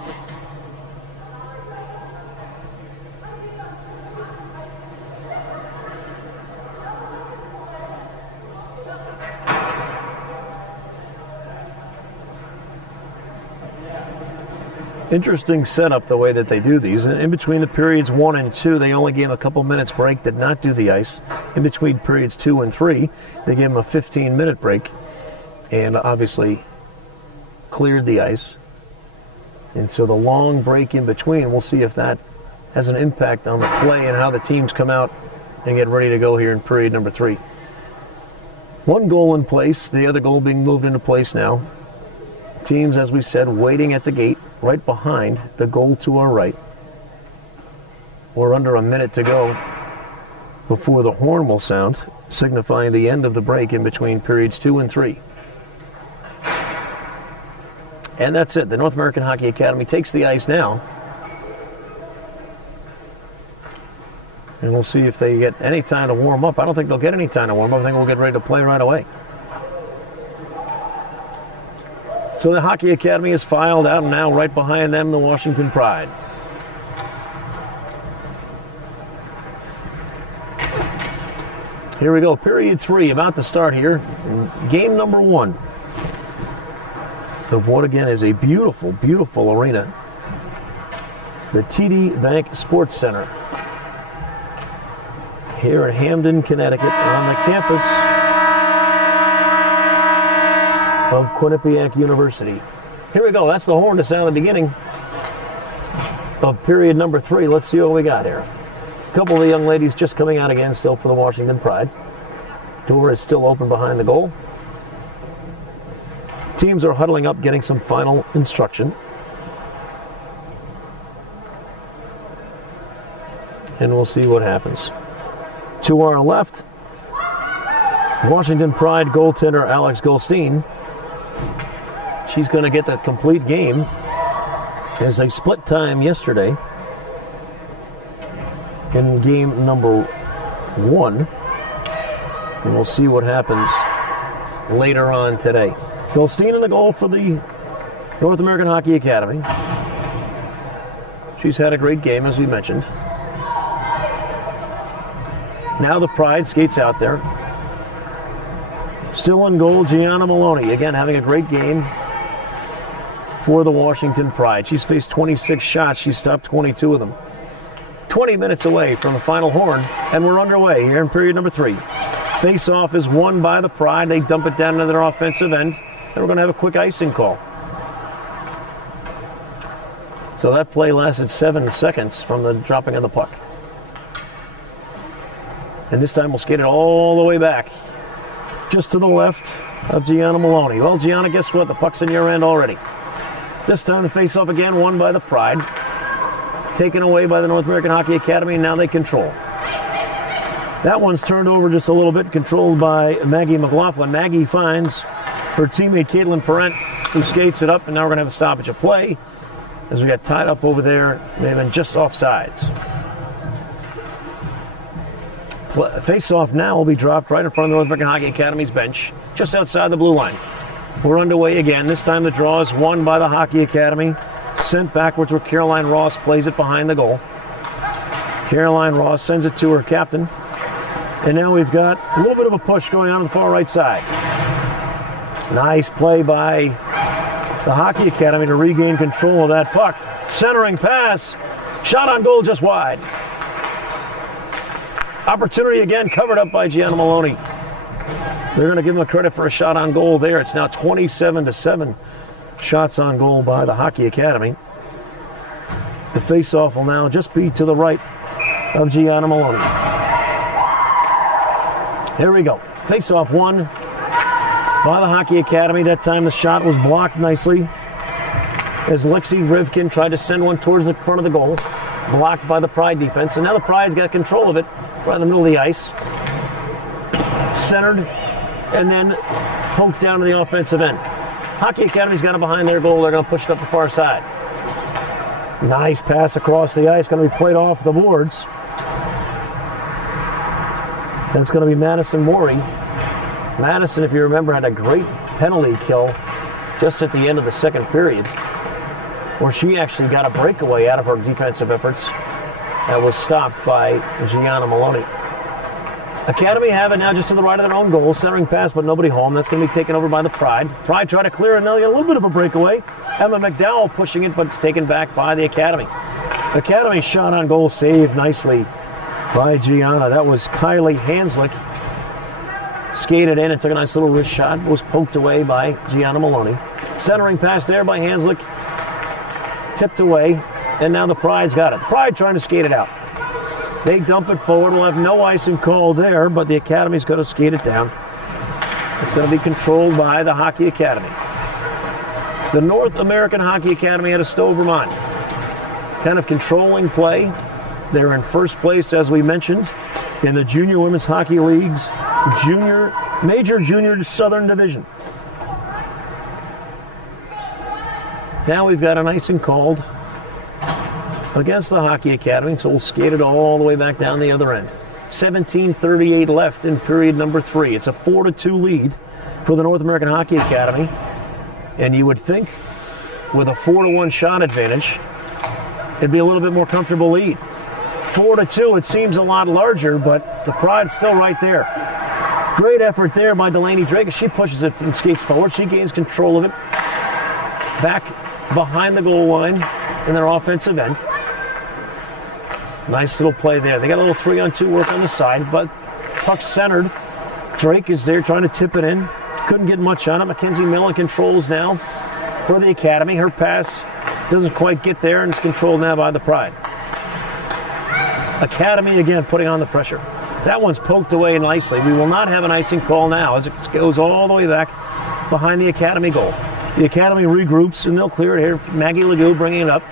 Interesting setup the way that they do these. In between the periods 1 and 2, they only gave a couple minutes break, did not do the ice. In between periods 2 and 3, they gave them a 15-minute break and obviously cleared the ice. And so the long break in between, we'll see if that has an impact on the play and how the teams come out and get ready to go here in period number 3. 1 goal in place, the other goal being moved into place now. Teams, as we said, waiting at the gate, right behind the goal to our right. We're under a minute to go before the horn will sound, signifying the end of the break in between periods 2 and 3. And that's it. The North American Hockey Academy takes the ice now. And we'll see if they get any time to warm up. I don't think they'll get any time to warm up. I think we'll get ready to play right away. So the Hockey Academy is filed out, and now right behind them, the Washington Pride. Here we go, period 3, about to start here. Game number 1 of what, again, is a beautiful, beautiful arena. The TD Bank Sports Center here in Hamden, Connecticut, on the campus of Quinnipiac University. Here we go. That's the horn to sound the beginning of period number 3. Let's see what we got here. A couple of the young ladies just coming out again still for the Washington Pride. Door is still open behind the goal. Teams are huddling up, getting some final instruction. And we'll see what happens. To our left, Washington Pride goaltender Alex Goldstein. She's going to get the complete game as they split time yesterday in game number 1. And we'll see what happens later on today. Goldstein in the goal for the North American Hockey Academy. She's had a great game, as we mentioned. Now the Pride skates out there. Still in goal, Gianna Maloney. Again, having a great game for the Washington Pride. She's faced 26 shots. She's stopped 22 of them. 20 minutes away from the final horn, and we're underway here in period number 3. Face-off is won by the Pride. They dump it down into their offensive end, and we're going to have a quick icing call. So that play lasted 7 seconds from the dropping of the puck. And this time we'll skate it all the way back, just to the left of Gianna Maloney. Well, Gianna, guess what? The puck's in your end already. This time the face-off again won by the Pride. Taken away by the North American Hockey Academy, and now they control. That one's turned over just a little bit, controlled by Maggie McLaughlin. Maggie finds her teammate Caitlin Parent, who skates it up, and now we're going to have a stoppage of play as we got tied up over there. They've been just offsides. Face-off now will be dropped right in front of the North American Hockey Academy's bench, just outside the blue line. We're underway again. This time the draw is won by the Hockey Academy. Sent backwards where Caroline Ross plays it behind the goal. Caroline Ross sends it to her captain. And now we've got a little bit of a push going on the far right side. Nice play by the Hockey Academy to regain control of that puck. Centering pass. Shot on goal just wide. Opportunity again covered up by Gianna Maloney. They're going to give them a credit for a shot on goal there. It's now 27-7 shots on goal by the Hockey Academy. The face-off will now just be to the right of Gianna Maloney. Here we go. Face-off won by the Hockey Academy. That time the shot was blocked nicely as Lexi Rivkin tried to send one towards the front of the goal. Blocked by the Pride defense. And now the Pride's got control of it right in the middle of the ice. Centered and then poked down to the offensive end. Hockey Academy's got it behind their goal. They're going to push it up the far side. Nice pass across the ice. Going to be played off the boards. And it's going to be Madison Morey. Madison, if you remember, had a great penalty kill just at the end of the second period, where she actually got a breakaway out of her defensive efforts that was stopped by Gianna Maloney. Academy have it now just to the right of their own goal. Centering pass, but nobody home. That's going to be taken over by the Pride. Pride try to clear it. Now they get a little bit of a breakaway. Emma McDowell pushing it, but it's taken back by the Academy. Academy shot on goal saved nicely by Gianna. That was Kylie Hanslick. Skated in and took a nice little wrist shot. Was poked away by Gianna Maloney. Centering pass there by Hanslick. Tipped away. And now the Pride's got it. Pride trying to skate it out. They dump it forward. We'll have no icing call there, but the Academy's going to skate it down. It's going to be controlled by the Hockey Academy. The North American Hockey Academy out of Stowe, Vermont. Kind of controlling play. They're in first place, as we mentioned, in the Junior Women's Hockey League's Major Junior Southern Division. Now we've got an icing called against the Hockey Academy, so we'll skate it all the way back down the other end. 17:38 left in period number 3. It's a 4-2 lead for the North American Hockey Academy, and you would think with a 4-1 shot advantage, it'd be a little bit more comfortable lead. 4-2, it seems a lot larger, but the Pride's still right there. Great effort there by Delaney Drake as she pushes it and skates forward. She gains control of it back behind the goal line in their offensive end. Nice little play there. They got a little 3-on-2 work on the side, but puck centered. Drake is there trying to tip it in. Couldn't get much on it. Mackenzie Millen controls now for the Academy. Her pass doesn't quite get there, and it's controlled now by the Pride. Academy again putting on the pressure. That one's poked away nicely. We will not have an icing call now as it goes all the way back behind the Academy goal. The Academy regroups, and they'll clear it here. Maggie Legoux bringing it up.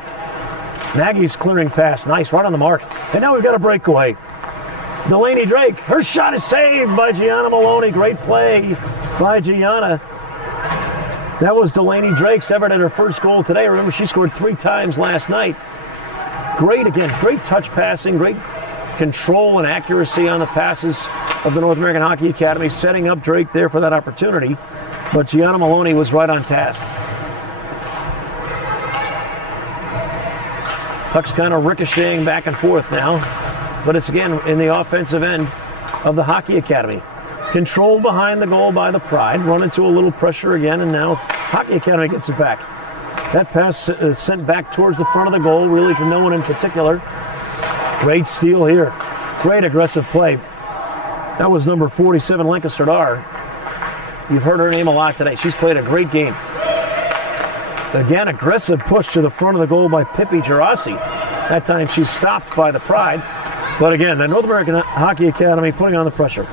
Maggie's clearing pass. Nice, right on the mark. And now we've got a breakaway. Delaney Drake. Her shot is saved by Gianna Maloney. Great play by Gianna. That was Delaney Drake's effort at her first goal today. Remember, she scored 3 times last night. Great, again, great touch passing, great control and accuracy on the passes of the North American Hockey Academy, setting up Drake there for that opportunity. But Gianna Maloney was right on task. Puck's kind of ricocheting back and forth now, but it's again in the offensive end of the Hockey Academy. Controlled behind the goal by the Pride, run into a little pressure again, and now Hockey Academy gets it back. That pass is sent back towards the front of the goal, really to no one in particular. Great steal here. Great aggressive play. That was number 47, Lenka Serdar. You've heard her name a lot today. She's played a great game. Again, aggressive push to the front of the goal by Pippi Gerasi. That time she's stopped by the Pride. But again, the North American Hockey Academy putting on the pressure.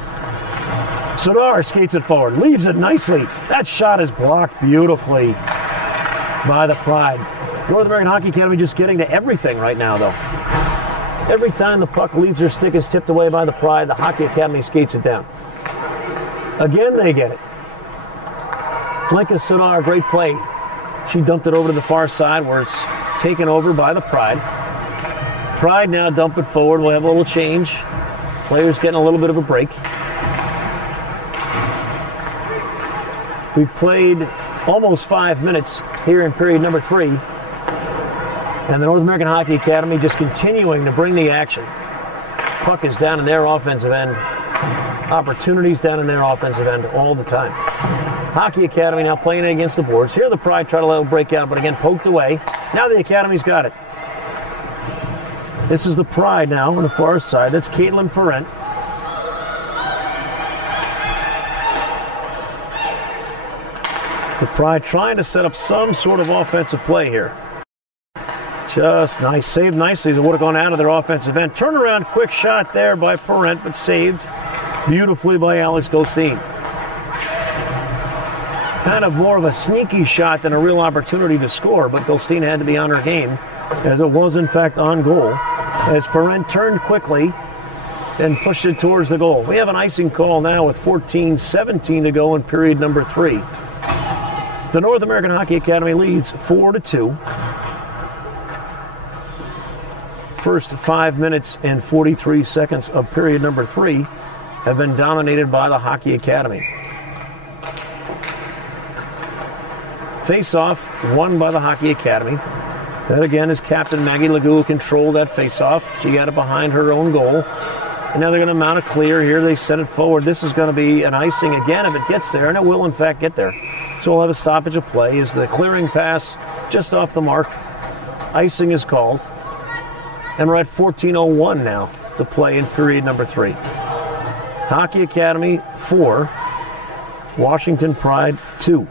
Serdar skates it forward, leaves it nicely. That shot is blocked beautifully by the Pride. North American Hockey Academy just getting to everything right now, though. Every time the puck leaves her stick is tipped away by the Pride, the Hockey Academy skates it down. Again, they get it. Lenka Serdar, great play. She dumped it over to the far side where it's taken over by the Pride. Pride now dump it forward. We'll have a little change. Players getting a little bit of a break. We've played almost 5 minutes here in period number 3. And the North American Hockey Academy just continuing to bring the action. Puck is down in their offensive end. Opportunities down in their offensive end all the time. Hockey Academy now playing it against the boards. Here the Pride try to let it break out, but again poked away. Now the Academy's got it. This is the Pride now on the far side. That's Caitlin Parent. The Pride trying to set up some sort of offensive play here. Just nice. Saved nicely as it would have gone out of their offensive end. Turnaround quick shot there by Parent, but saved beautifully by Alex Goldstein. Kind of more of a sneaky shot than a real opportunity to score, but Goldstein had to be on her game, as it was in fact on goal, as Parent turned quickly and pushed it towards the goal. We have an icing call now with 14:17 to go in period number 3. The North American Hockey Academy leads 4-2. First 5 minutes and 43 seconds of period number 3 have been dominated by the Hockey Academy. Face-off won by the Hockey Academy. That again is Captain Maggie Legoux who controlled that face-off. She got it behind her own goal. And now they're going to mount a clear here. They send it forward. This is going to be an icing again if it gets there, and it will in fact get there. So we'll have a stoppage of play as the clearing pass just off the mark. Icing is called. And we're at 14:01 now to play in period number 3. Hockey Academy 4, Washington Pride 2.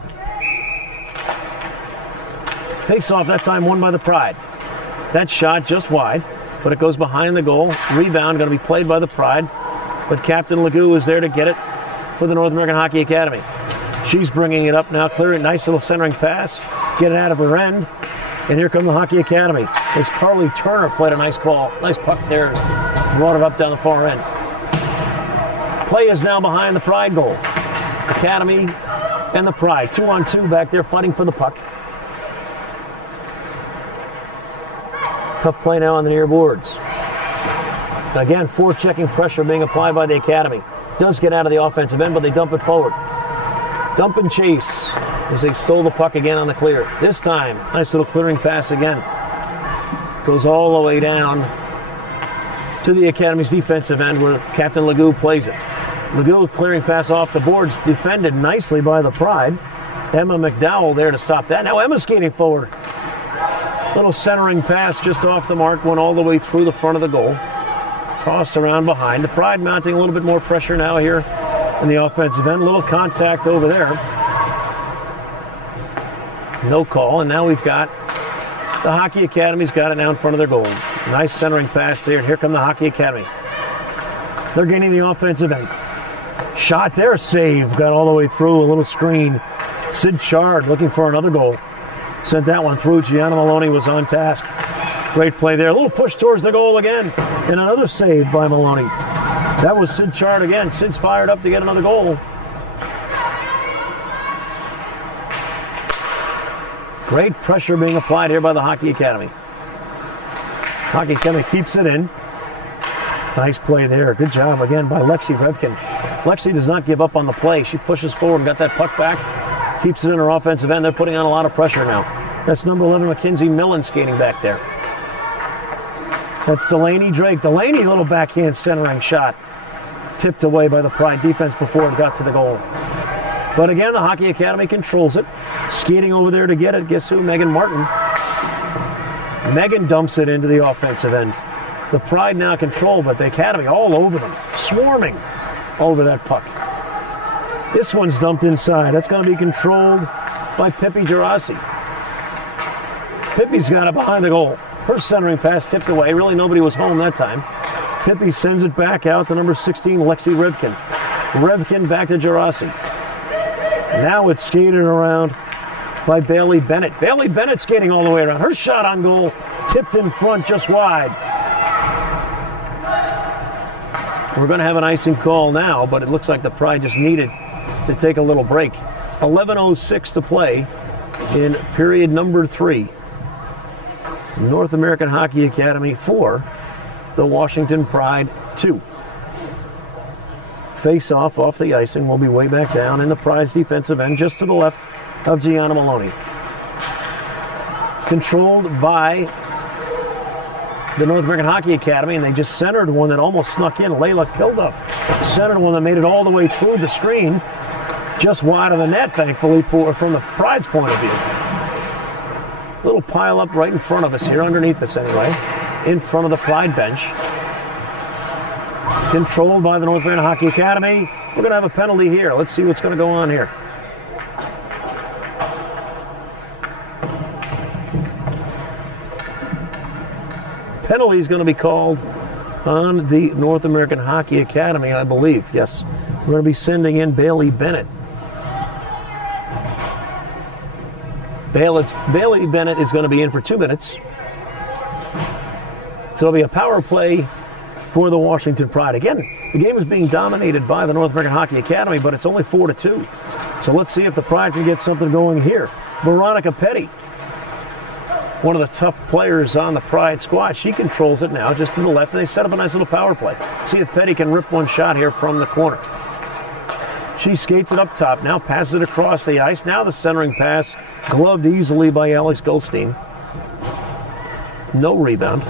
Face-off that time won by the Pride. That shot just wide, but it goes behind the goal. Rebound going to be played by the Pride, but Captain Legoux is there to get it for the North American Hockey Academy. She's bringing it up now, clear it, nice little centering pass, get it out of her end, and here come the Hockey Academy. As Carly Turner played a nice ball, nice puck there, brought it up down the far end. Play is now behind the Pride goal. Academy and the Pride, 2-on-2 back there fighting for the puck. Tough play now on the near boards. Again, forechecking pressure being applied by the Academy. Does get out of the offensive end, but they dump it forward. Dump and chase as they stole the puck again on the clear. This time, nice little clearing pass again. Goes all the way down to the Academy's defensive end where Captain Legoux plays it. Legoux clearing pass off the boards, defended nicely by the Pride. Emma McDowell there to stop that. Now Emma skating forward. Little centering pass just off the mark, went all the way through the front of the goal. Tossed around behind. The Pride mounting a little bit more pressure now here in the offensive end. A little contact over there. No call, and now we've got the Hockey Academy's got it now in front of their goal. Nice centering pass there, and here come the Hockey Academy. They're gaining the offensive end. Shot there, save. Got all the way through, a little screen. Sid Chard looking for another goal. Sent that one through. Gianna Maloney was on task. Great play there. A little push towards the goal again. And another save by Maloney. That was Sid Chard again. Sid's fired up to get another goal. Great pressure being applied here by the Hockey Academy. Hockey Academy keeps it in. Nice play there. Good job again by Lexi Revkin. Lexi does not give up on the play. She pushes forward and got that puck back. Keeps it in her offensive end. They're putting on a lot of pressure now. That's number 11, Mackenzie Millen, skating back there. That's Delaney Drake. Delaney, little backhand centering shot. Tipped away by the Pride defense before it got to the goal. But again, the Hockey Academy controls it. Skating over there to get it. Guess who? Megan Martin. Megan dumps it into the offensive end. The Pride now control, but the Academy all over them. Swarming over that puck. This one's dumped inside. That's going to be controlled by Pippi Gerasi. Pippi's got it behind the goal. Her centering pass tipped away. Really nobody was home that time. Pippi sends it back out to number 16, Lexi Revkin. Revkin back to Gerasi. Now it's skated around by Bailey Bennett. Bailey Bennett skating all the way around. Her shot on goal tipped in front just wide. We're going to have an icing call now, but it looks like the Pride just needed to take a little break. 11:06 to play in period number 3. North American Hockey Academy 4, the Washington Pride 2. Face off the icing will be way back down in the Pride's defensive end, just to the left of Gianna Maloney. Controlled by the North American Hockey Academy, and they just centered one that almost snuck in. Layla Kilduff centered one that made it all the way through the screen, just wide of the net, thankfully, from the Pride's point of view. Little pile up right in front of us here, underneath us anyway, in front of the Pride bench. Controlled by the North American Hockey Academy. We're going to have a penalty here. Let's see what's going to go on here. Penalty is going to be called on the North American Hockey Academy, I believe. Yes, we're going to be sending in Bailey Bennett. Bailey Bennett is going to be in for 2 minutes. So it'll be a power play for the Washington Pride. Again, the game is being dominated by the North American Hockey Academy, but it's only 4-2. So let's see if the Pride can get something going here. Veronica Petty, one of the tough players on the Pride squad. She controls it now just to the left, and they set up a nice little power play. See if Petty can rip one shot here from the corner. She skates it up top now, passes it across the ice. Now the centering pass, gloved easily by Alex Goldstein. No rebound.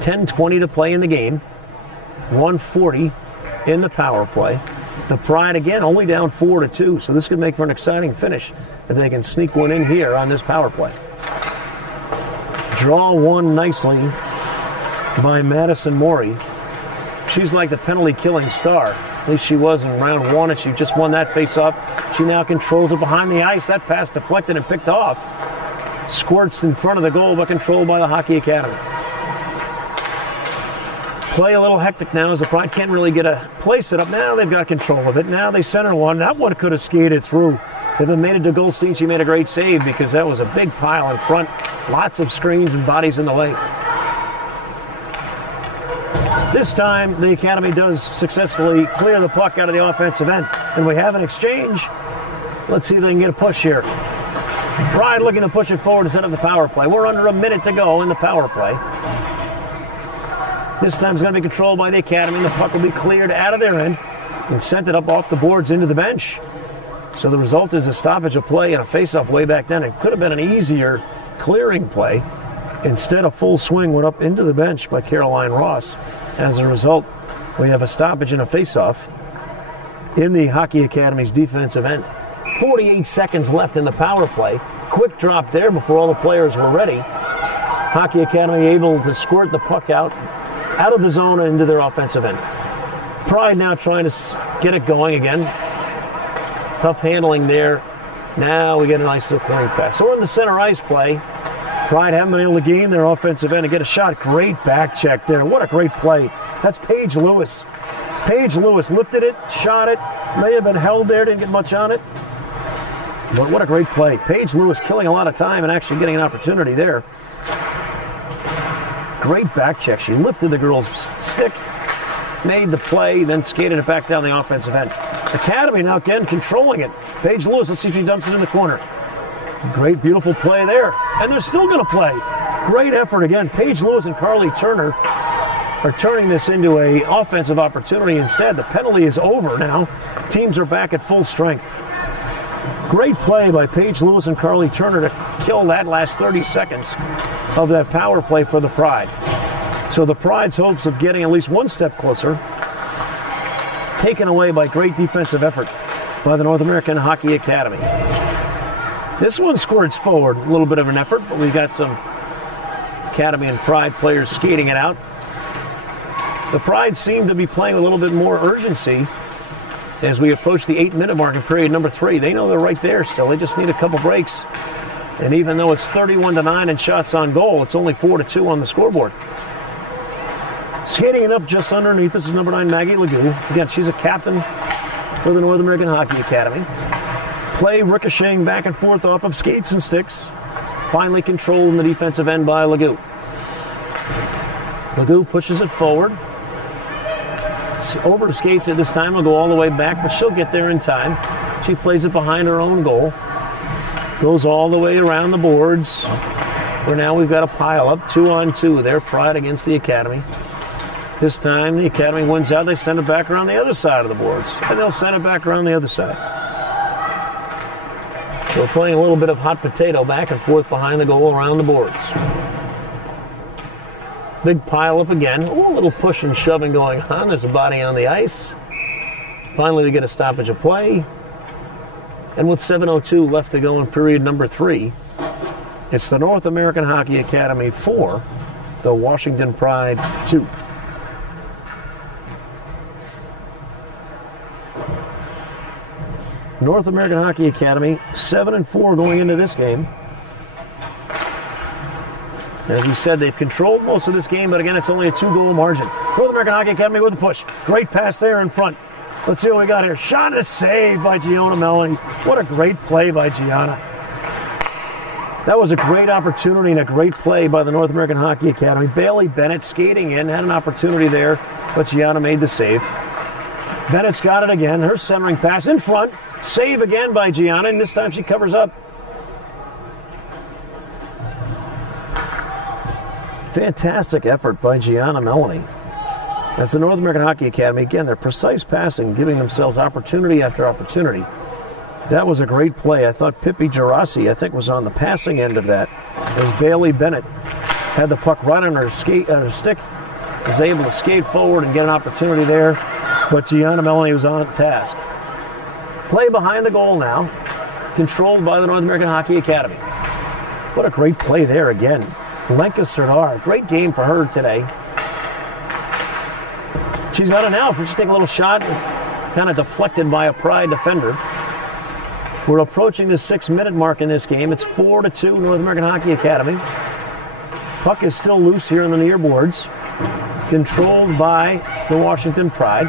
10:20 to play in the game. 1:40 in the power play. The Pride, again, only down 4-2, so this could make for an exciting finish if they can sneak one in here on this power play. Draw one nicely by Madison Morey. She's like the penalty-killing star. At least she was in round 1, and she just won that face-off. She now controls it behind the ice. That pass deflected and picked off. Squirts in front of the goal, but controlled by the Hockey Academy. Play a little hectic now as the Pride can't really get a play set up. Now they've got control of it. Now they center one. That one could have skated through. If it made it to Goldstein, she made a great save because that was a big pile in front. Lots of screens and bodies in the way. This time, the Academy does successfully clear the puck out of the offensive end. And we have an exchange. Let's see if they can get a push here. Pride looking to push it forward instead of the power play. We're under a minute to go in the power play. This time it's going to be controlled by the Academy. The puck will be cleared out of their end and sent it up off the boards into the bench. So the result is a stoppage of play and a face-off way back then. It could have been an easier clearing play. Instead, a full swing went up into the bench by Caroline Ross. As a result, we have a stoppage and a face-off in the Hockey Academy's defensive end. 48 seconds left in the power play. Quick drop there before all the players were ready. Hockey Academy able to squirt the puck out of the zone and into their offensive end. Pride now trying to get it going again. Tough handling there Now we get a nice little clearing pass. So we're in the center ice play. Pride haven't been able to gain their offensive end and get a shot. Great back check there. What a great play. That's Paige Lewis. Paige Lewis lifted it, shot it. May have been held there, didn't get much on it. But what a great play. Paige Lewis killing a lot of time and actually getting an opportunity there. Great back check. She lifted the girl's stick, made the play, then skated it back down the offensive end. Academy now again controlling it. Paige Lewis, let's see if she dumps it in the corner. Great, beautiful play there. And they're still going to play. Great effort again. Paige Lewis and Carly Turner are turning this into an offensive opportunity instead. The penalty is over now. Teams are back at full strength. Great play by Paige Lewis and Carly Turner to kill that last 30 seconds of that power play for the Pride. So the Pride's hopes of getting at least one step closer taken away by great defensive effort by the North American Hockey Academy. This one squirts forward, a little bit of an effort, but we got some Academy and Pride players skating it out. The Pride seem to be playing a little bit more urgency as we approach the 8-minute mark in period number 3. They know they're right there still. They just need a couple breaks. And even though it's 31-9 in shots on goal, it's only 4-2 on the scoreboard. Skating it up just underneath, this is number 9, Maggie Legoux. Again, she's a captain for the North American Hockey Academy. Play ricocheting back and forth off of skates and sticks. Finally controlled in the defensive end by Legoux. Legoux pushes it forward. Over to skates at this time. Will go all the way back, but she'll get there in time. She plays it behind her own goal. Goes all the way around the boards. Where now we've got a pile up, 2-on-2 there. Pride against the Academy. This time the Academy wins out. They send it back around the other side of the boards. And they'll send it back around the other side. So we're playing a little bit of hot potato back and forth behind the goal around the boards. Big pile up again. Ooh, a little push and shoving going on. There's a body on the ice. Finally we get a stoppage of play. And with 7:02 left to go in period number 3, it's the North American Hockey Academy 4, the Washington Pride 2. North American Hockey Academy 7-4 going into this game. As we said, they've controlled most of this game, but again, it's only a 2-goal margin. North American Hockey Academy with a push. Great pass there in front. Let's see what we got here. Shot and a save by Gianna Melanie. What a great play by Gianna. That was a great opportunity and a great play by the North American Hockey Academy. Bailey Bennett skating in, had an opportunity there, but Gianna made the save. Bennett's got it again. Her centering pass in front. Save again by Gianna, and this time she covers up. Fantastic effort by Gianna Melanie. As the North American Hockey Academy, again, their precise passing, giving themselves opportunity after opportunity. That was a great play. I thought Pippi Gerasi, was on the passing end of that. As Bailey Bennett had the puck right on her stick, was able to skate forward and get an opportunity there. But Gianna Melanie was on task. Play behind the goal now, controlled by the North American Hockey Academy. What a great play there again. Lenka Serdar, great game for her today. She's got it now. If we just take a little shot, kind of deflected by a Pride defender. We're approaching the 6-minute mark in this game. It's 4-2 North American Hockey Academy. Puck is still loose here on the near boards. Controlled by the Washington Pride.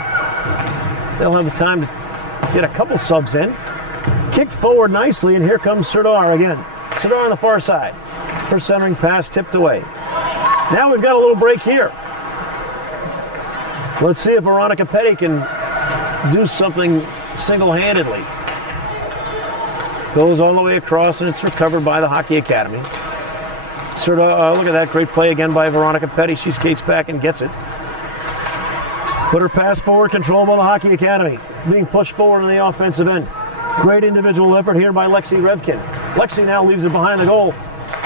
They'll have the time to get a couple subs in. Kicked forward nicely, and here comes Serdar again. Serdar on the far side. Her centering pass tipped away. Now we've got a little break here. Let's see if Veronica Petty can do something single-handedly. Goes all the way across, and it's recovered by the Hockey Academy. Serdar, look at that great play again by Veronica Petty. She skates back and gets it. Put her pass forward, controlled by the Hockey Academy. Being pushed forward on the offensive end. Great individual effort here by Lexi Revkin. Lexi now leaves it behind the goal.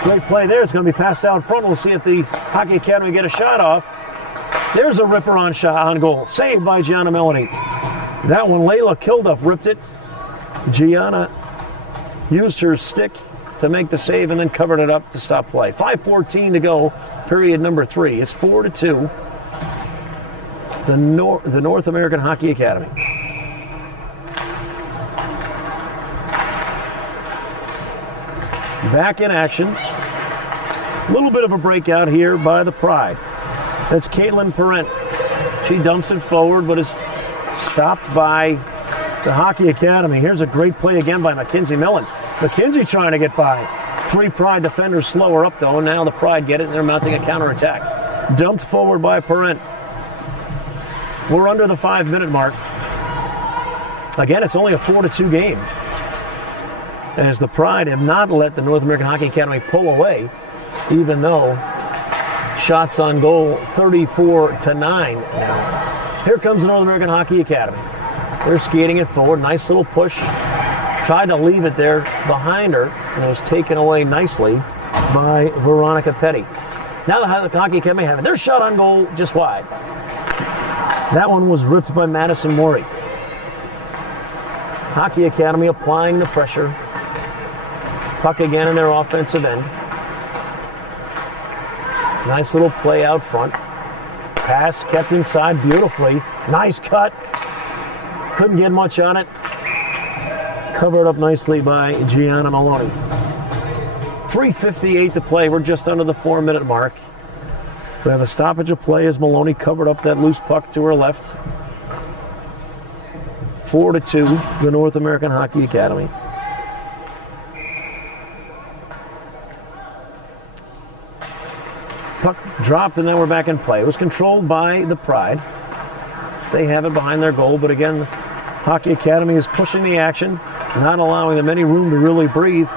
Great play there. It's going to be passed out front. We'll see if the Hockey Academy get a shot off. There's a ripper on shot on goal. Saved by Gianna Melanie. That one, Layla Kilduff ripped it. Gianna used her stick to make the save and then covered it up to stop play. 5:14 to go, period number 3. It's 4-2. The North American Hockey Academy. back in action. A little bit of a breakout here by the Pride. That's Caitlin Parent. She dumps it forward, but is stopped by the Hockey Academy. Here's a great play again by Mackenzie Millen. Mackenzie trying to get by. 3 Pride defenders slow her up, though, and now the Pride get it, and they're mounting a counterattack. Dumped forward by Parent. We're under the 5-minute mark. Again, it's only a 4-2 game, as the Pride have not let the North American Hockey Academy pull away, even though shots on goal 34-9 now. Here comes the North American Hockey Academy. They're skating it forward. Nice little push. Tried to leave it there behind her, and it was taken away nicely by Veronica Petty. Now the Hockey Academy have it. Their shot on goal just wide. That one was ripped by Madison Morey. Hockey Academy applying the pressure. Puck again in their offensive end. Nice little play out front. Pass kept inside beautifully. Nice cut. Couldn't get much on it. Covered up nicely by Gianna Maloney. 3:58 to play. We're just under the 4-minute mark. We have a stoppage of play as Maloney covered up that loose puck to her left. 4-2, the North American Hockey Academy. Puck dropped, and then we're back in play. It was controlled by the Pride. They have it behind their goal, but again, the Hockey Academy is pushing the action, not allowing them any room to really breathe,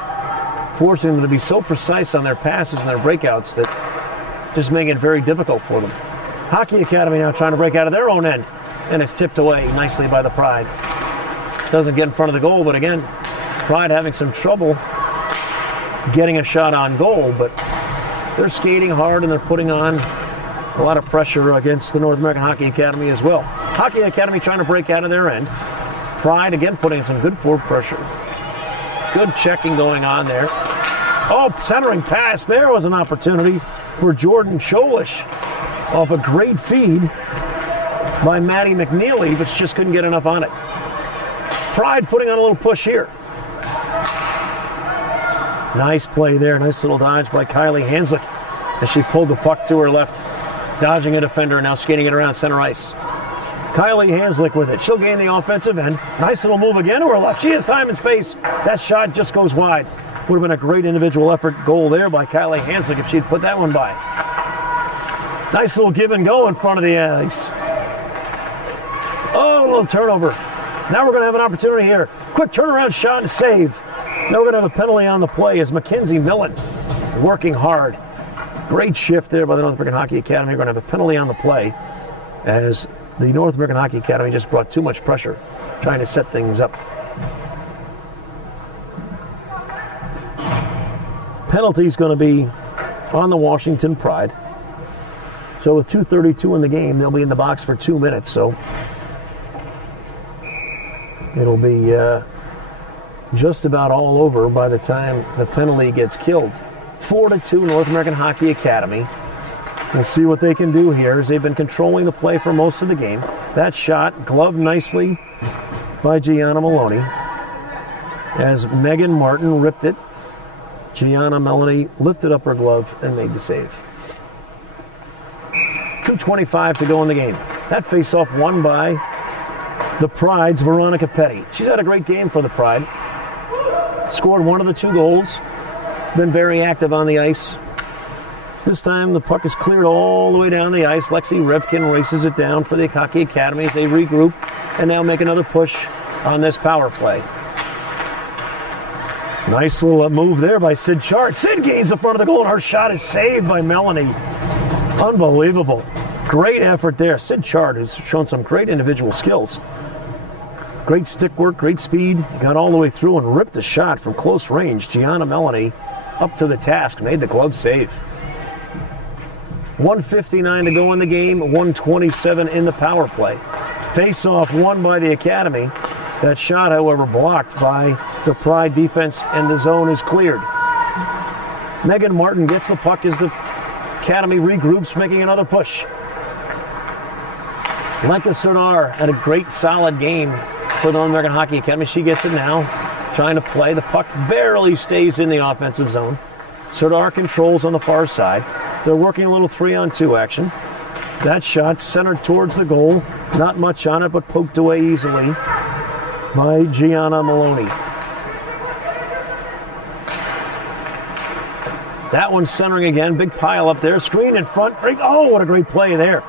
forcing them to be so precise on their passes and their breakouts that just making it very difficult for them. Hockey Academy now trying to break out of their own end, and it's tipped away nicely by the Pride. Doesn't get in front of the goal, but again, Pride having some trouble getting a shot on goal, but they're skating hard and they're putting on a lot of pressure against the North American Hockey Academy as well. Hockey Academy trying to break out of their end. Pride again putting some good forward pressure. Good checking going on there. Oh, centering pass. There was an opportunity for Jordan Cholish off a great feed by Maddie McNeely, but she just couldn't get enough on it. Pride putting on a little push here. Nice play there. Nice little dodge by Kylie Hanslick as she pulled the puck to her left, dodging a defender, now skating it around center ice. Kylie Hanslick with it. She'll gain the offensive end. Nice little move again to her left. She has time and space. That shot just goes wide. Would have been a great individual effort goal there by Kylie Hanslick if she'd put that one by. Nice little give and go in front of the ice. Oh, a little turnover. Now we're going to have an opportunity here. Quick turnaround shot and save. Now we're going to have a penalty on the play as Mackenzie Millen working hard. Great shift there by the North American Hockey Academy. We're going to have a penalty on the play as the North American Hockey Academy just brought too much pressure trying to set things up. Penalty is going to be on the Washington Pride. So with 2:32 in the game, they'll be in the box for 2 minutes. So it'll be just about all over by the time the penalty gets killed. 4-2 North American Hockey Academy. We'll see what they can do here as they've been controlling the play for most of the game. That shot gloved nicely by Gianna Maloney as Megan Martin ripped it. Gianna Melanie lifted up her glove and made the save. 2:25 to go in the game. That face-off won by the Pride's Veronica Petty. She's had a great game for the Pride. Scored one of the 2 goals. Been very active on the ice. This time the puck is cleared all the way down the ice. Lexi Rivkin races it down for the Hockey Academy as they regroup and now make another push on this power play. Nice little move there by Sid Chart. Sid gains the front of the goal and her shot is saved by Melanie. Unbelievable. Great effort there. Sid Chart has shown some great individual skills. Great stick work, great speed. Got all the way through and ripped a shot from close range. Gianna Melanie up to the task, made the glove save. 1:59 to go in the game, 1:27 in the power play. Face-off won by the Academy. That shot, however, blocked by the Pride defense, and the zone is cleared. Megan Martin gets the puck as the Academy regroups, making another push. Lenka Serdar had a great, solid game for the North American Hockey Academy. She gets it now. trying to play. The puck barely stays in the offensive zone. Serdar controls on the far side. They're working a little 3-on-2 action. That shot centered towards the goal. Not much on it, but poked away easily by Gianna Maloney. That one's centering again. Big pile up there. Screen in front. Oh, what a great play there.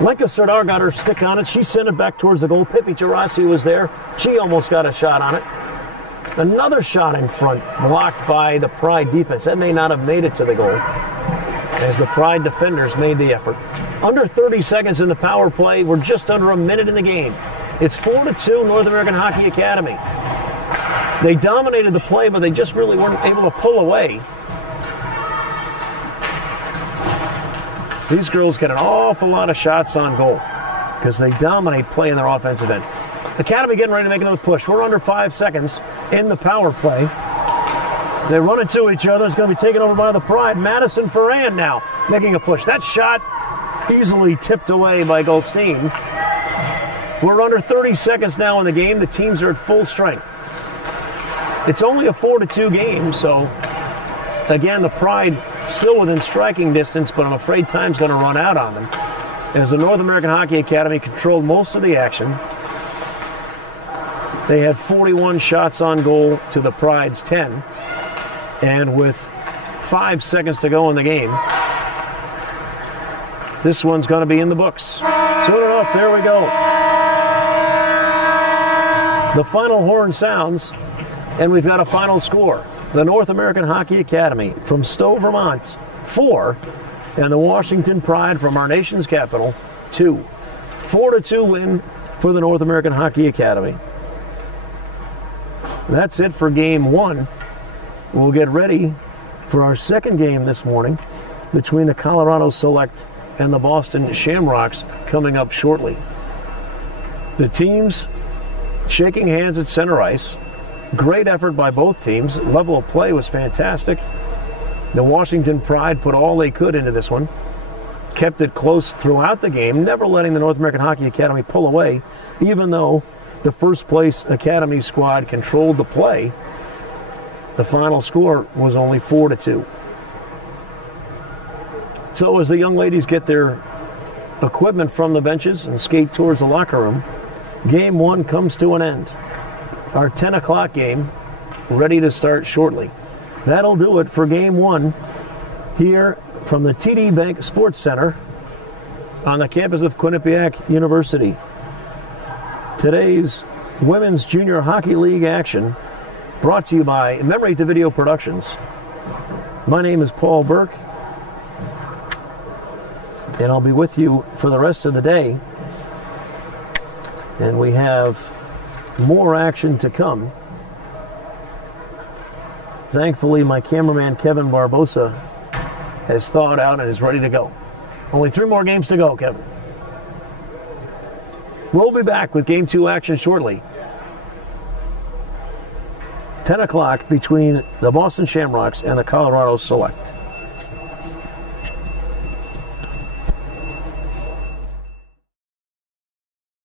Lenka Serdar got her stick on it. She sent it back towards the goal. Pippi Gerasi was there. She almost got a shot on it. Another shot in front, blocked by the Pride defense. That may not have made it to the goal, as the Pride defenders made the effort. Under 30 seconds in the power play. We're just under a minute in the game. It's 4-2 North American Hockey Academy. They dominated the play, but they just really weren't able to pull away. These girls get an awful lot of shots on goal because they dominate play in their offensive end. Academy getting ready to make another push. We're under 5 seconds in the power play. They run into each other. It's going to be taken over by the Pride. Madison Ferrand now making a push. That shot easily tipped away by Goldstein. We're under 30 seconds now in the game. The teams are at full strength. It's only a 4-2 game, so again, the Pride still within striking distance, but I'm afraid time's going to run out on them, as the North American Hockey Academy controlled most of the action. They had 41 shots on goal to the Pride's 10. And with 5 seconds to go in the game, this one's going to be in the books. Soon enough, there we go. The final horn sounds, and we've got a final score. The North American Hockey Academy from Stowe, Vermont, 4, and the Washington Pride from our nation's capital, 2. 4-2 win for the North American Hockey Academy. That's it for game 1. We'll get ready for our second game this morning between the Colorado Select and the Boston Shamrocks coming up shortly. The teams shaking hands at center ice. Great effort by both teams. Level of play was fantastic. The Washington Pride put all they could into this one. Kept it close throughout the game, never letting the North American Hockey Academy pull away, even though the first place Academy squad controlled the play. The final score was only 4-2. So as the young ladies get their equipment from the benches and skate towards the locker room, game 1 comes to an end. Our 10 o'clock game ready to start shortly. That'll do it for game 1 here from the TD Bank Sports Center on the campus of Quinnipiac University. Today's Women's Junior Hockey League action brought to you by Memory to Video Productions. My name is Paul Burke, and I'll be with you for the rest of the day. And we have more action to come. Thankfully, my cameraman Kevin Barbosa has thawed out and is ready to go. Only 3 more games to go, Kevin. We'll be back with Game 2 action shortly. 10 o'clock between the Boston Shamrocks and the Colorado Select.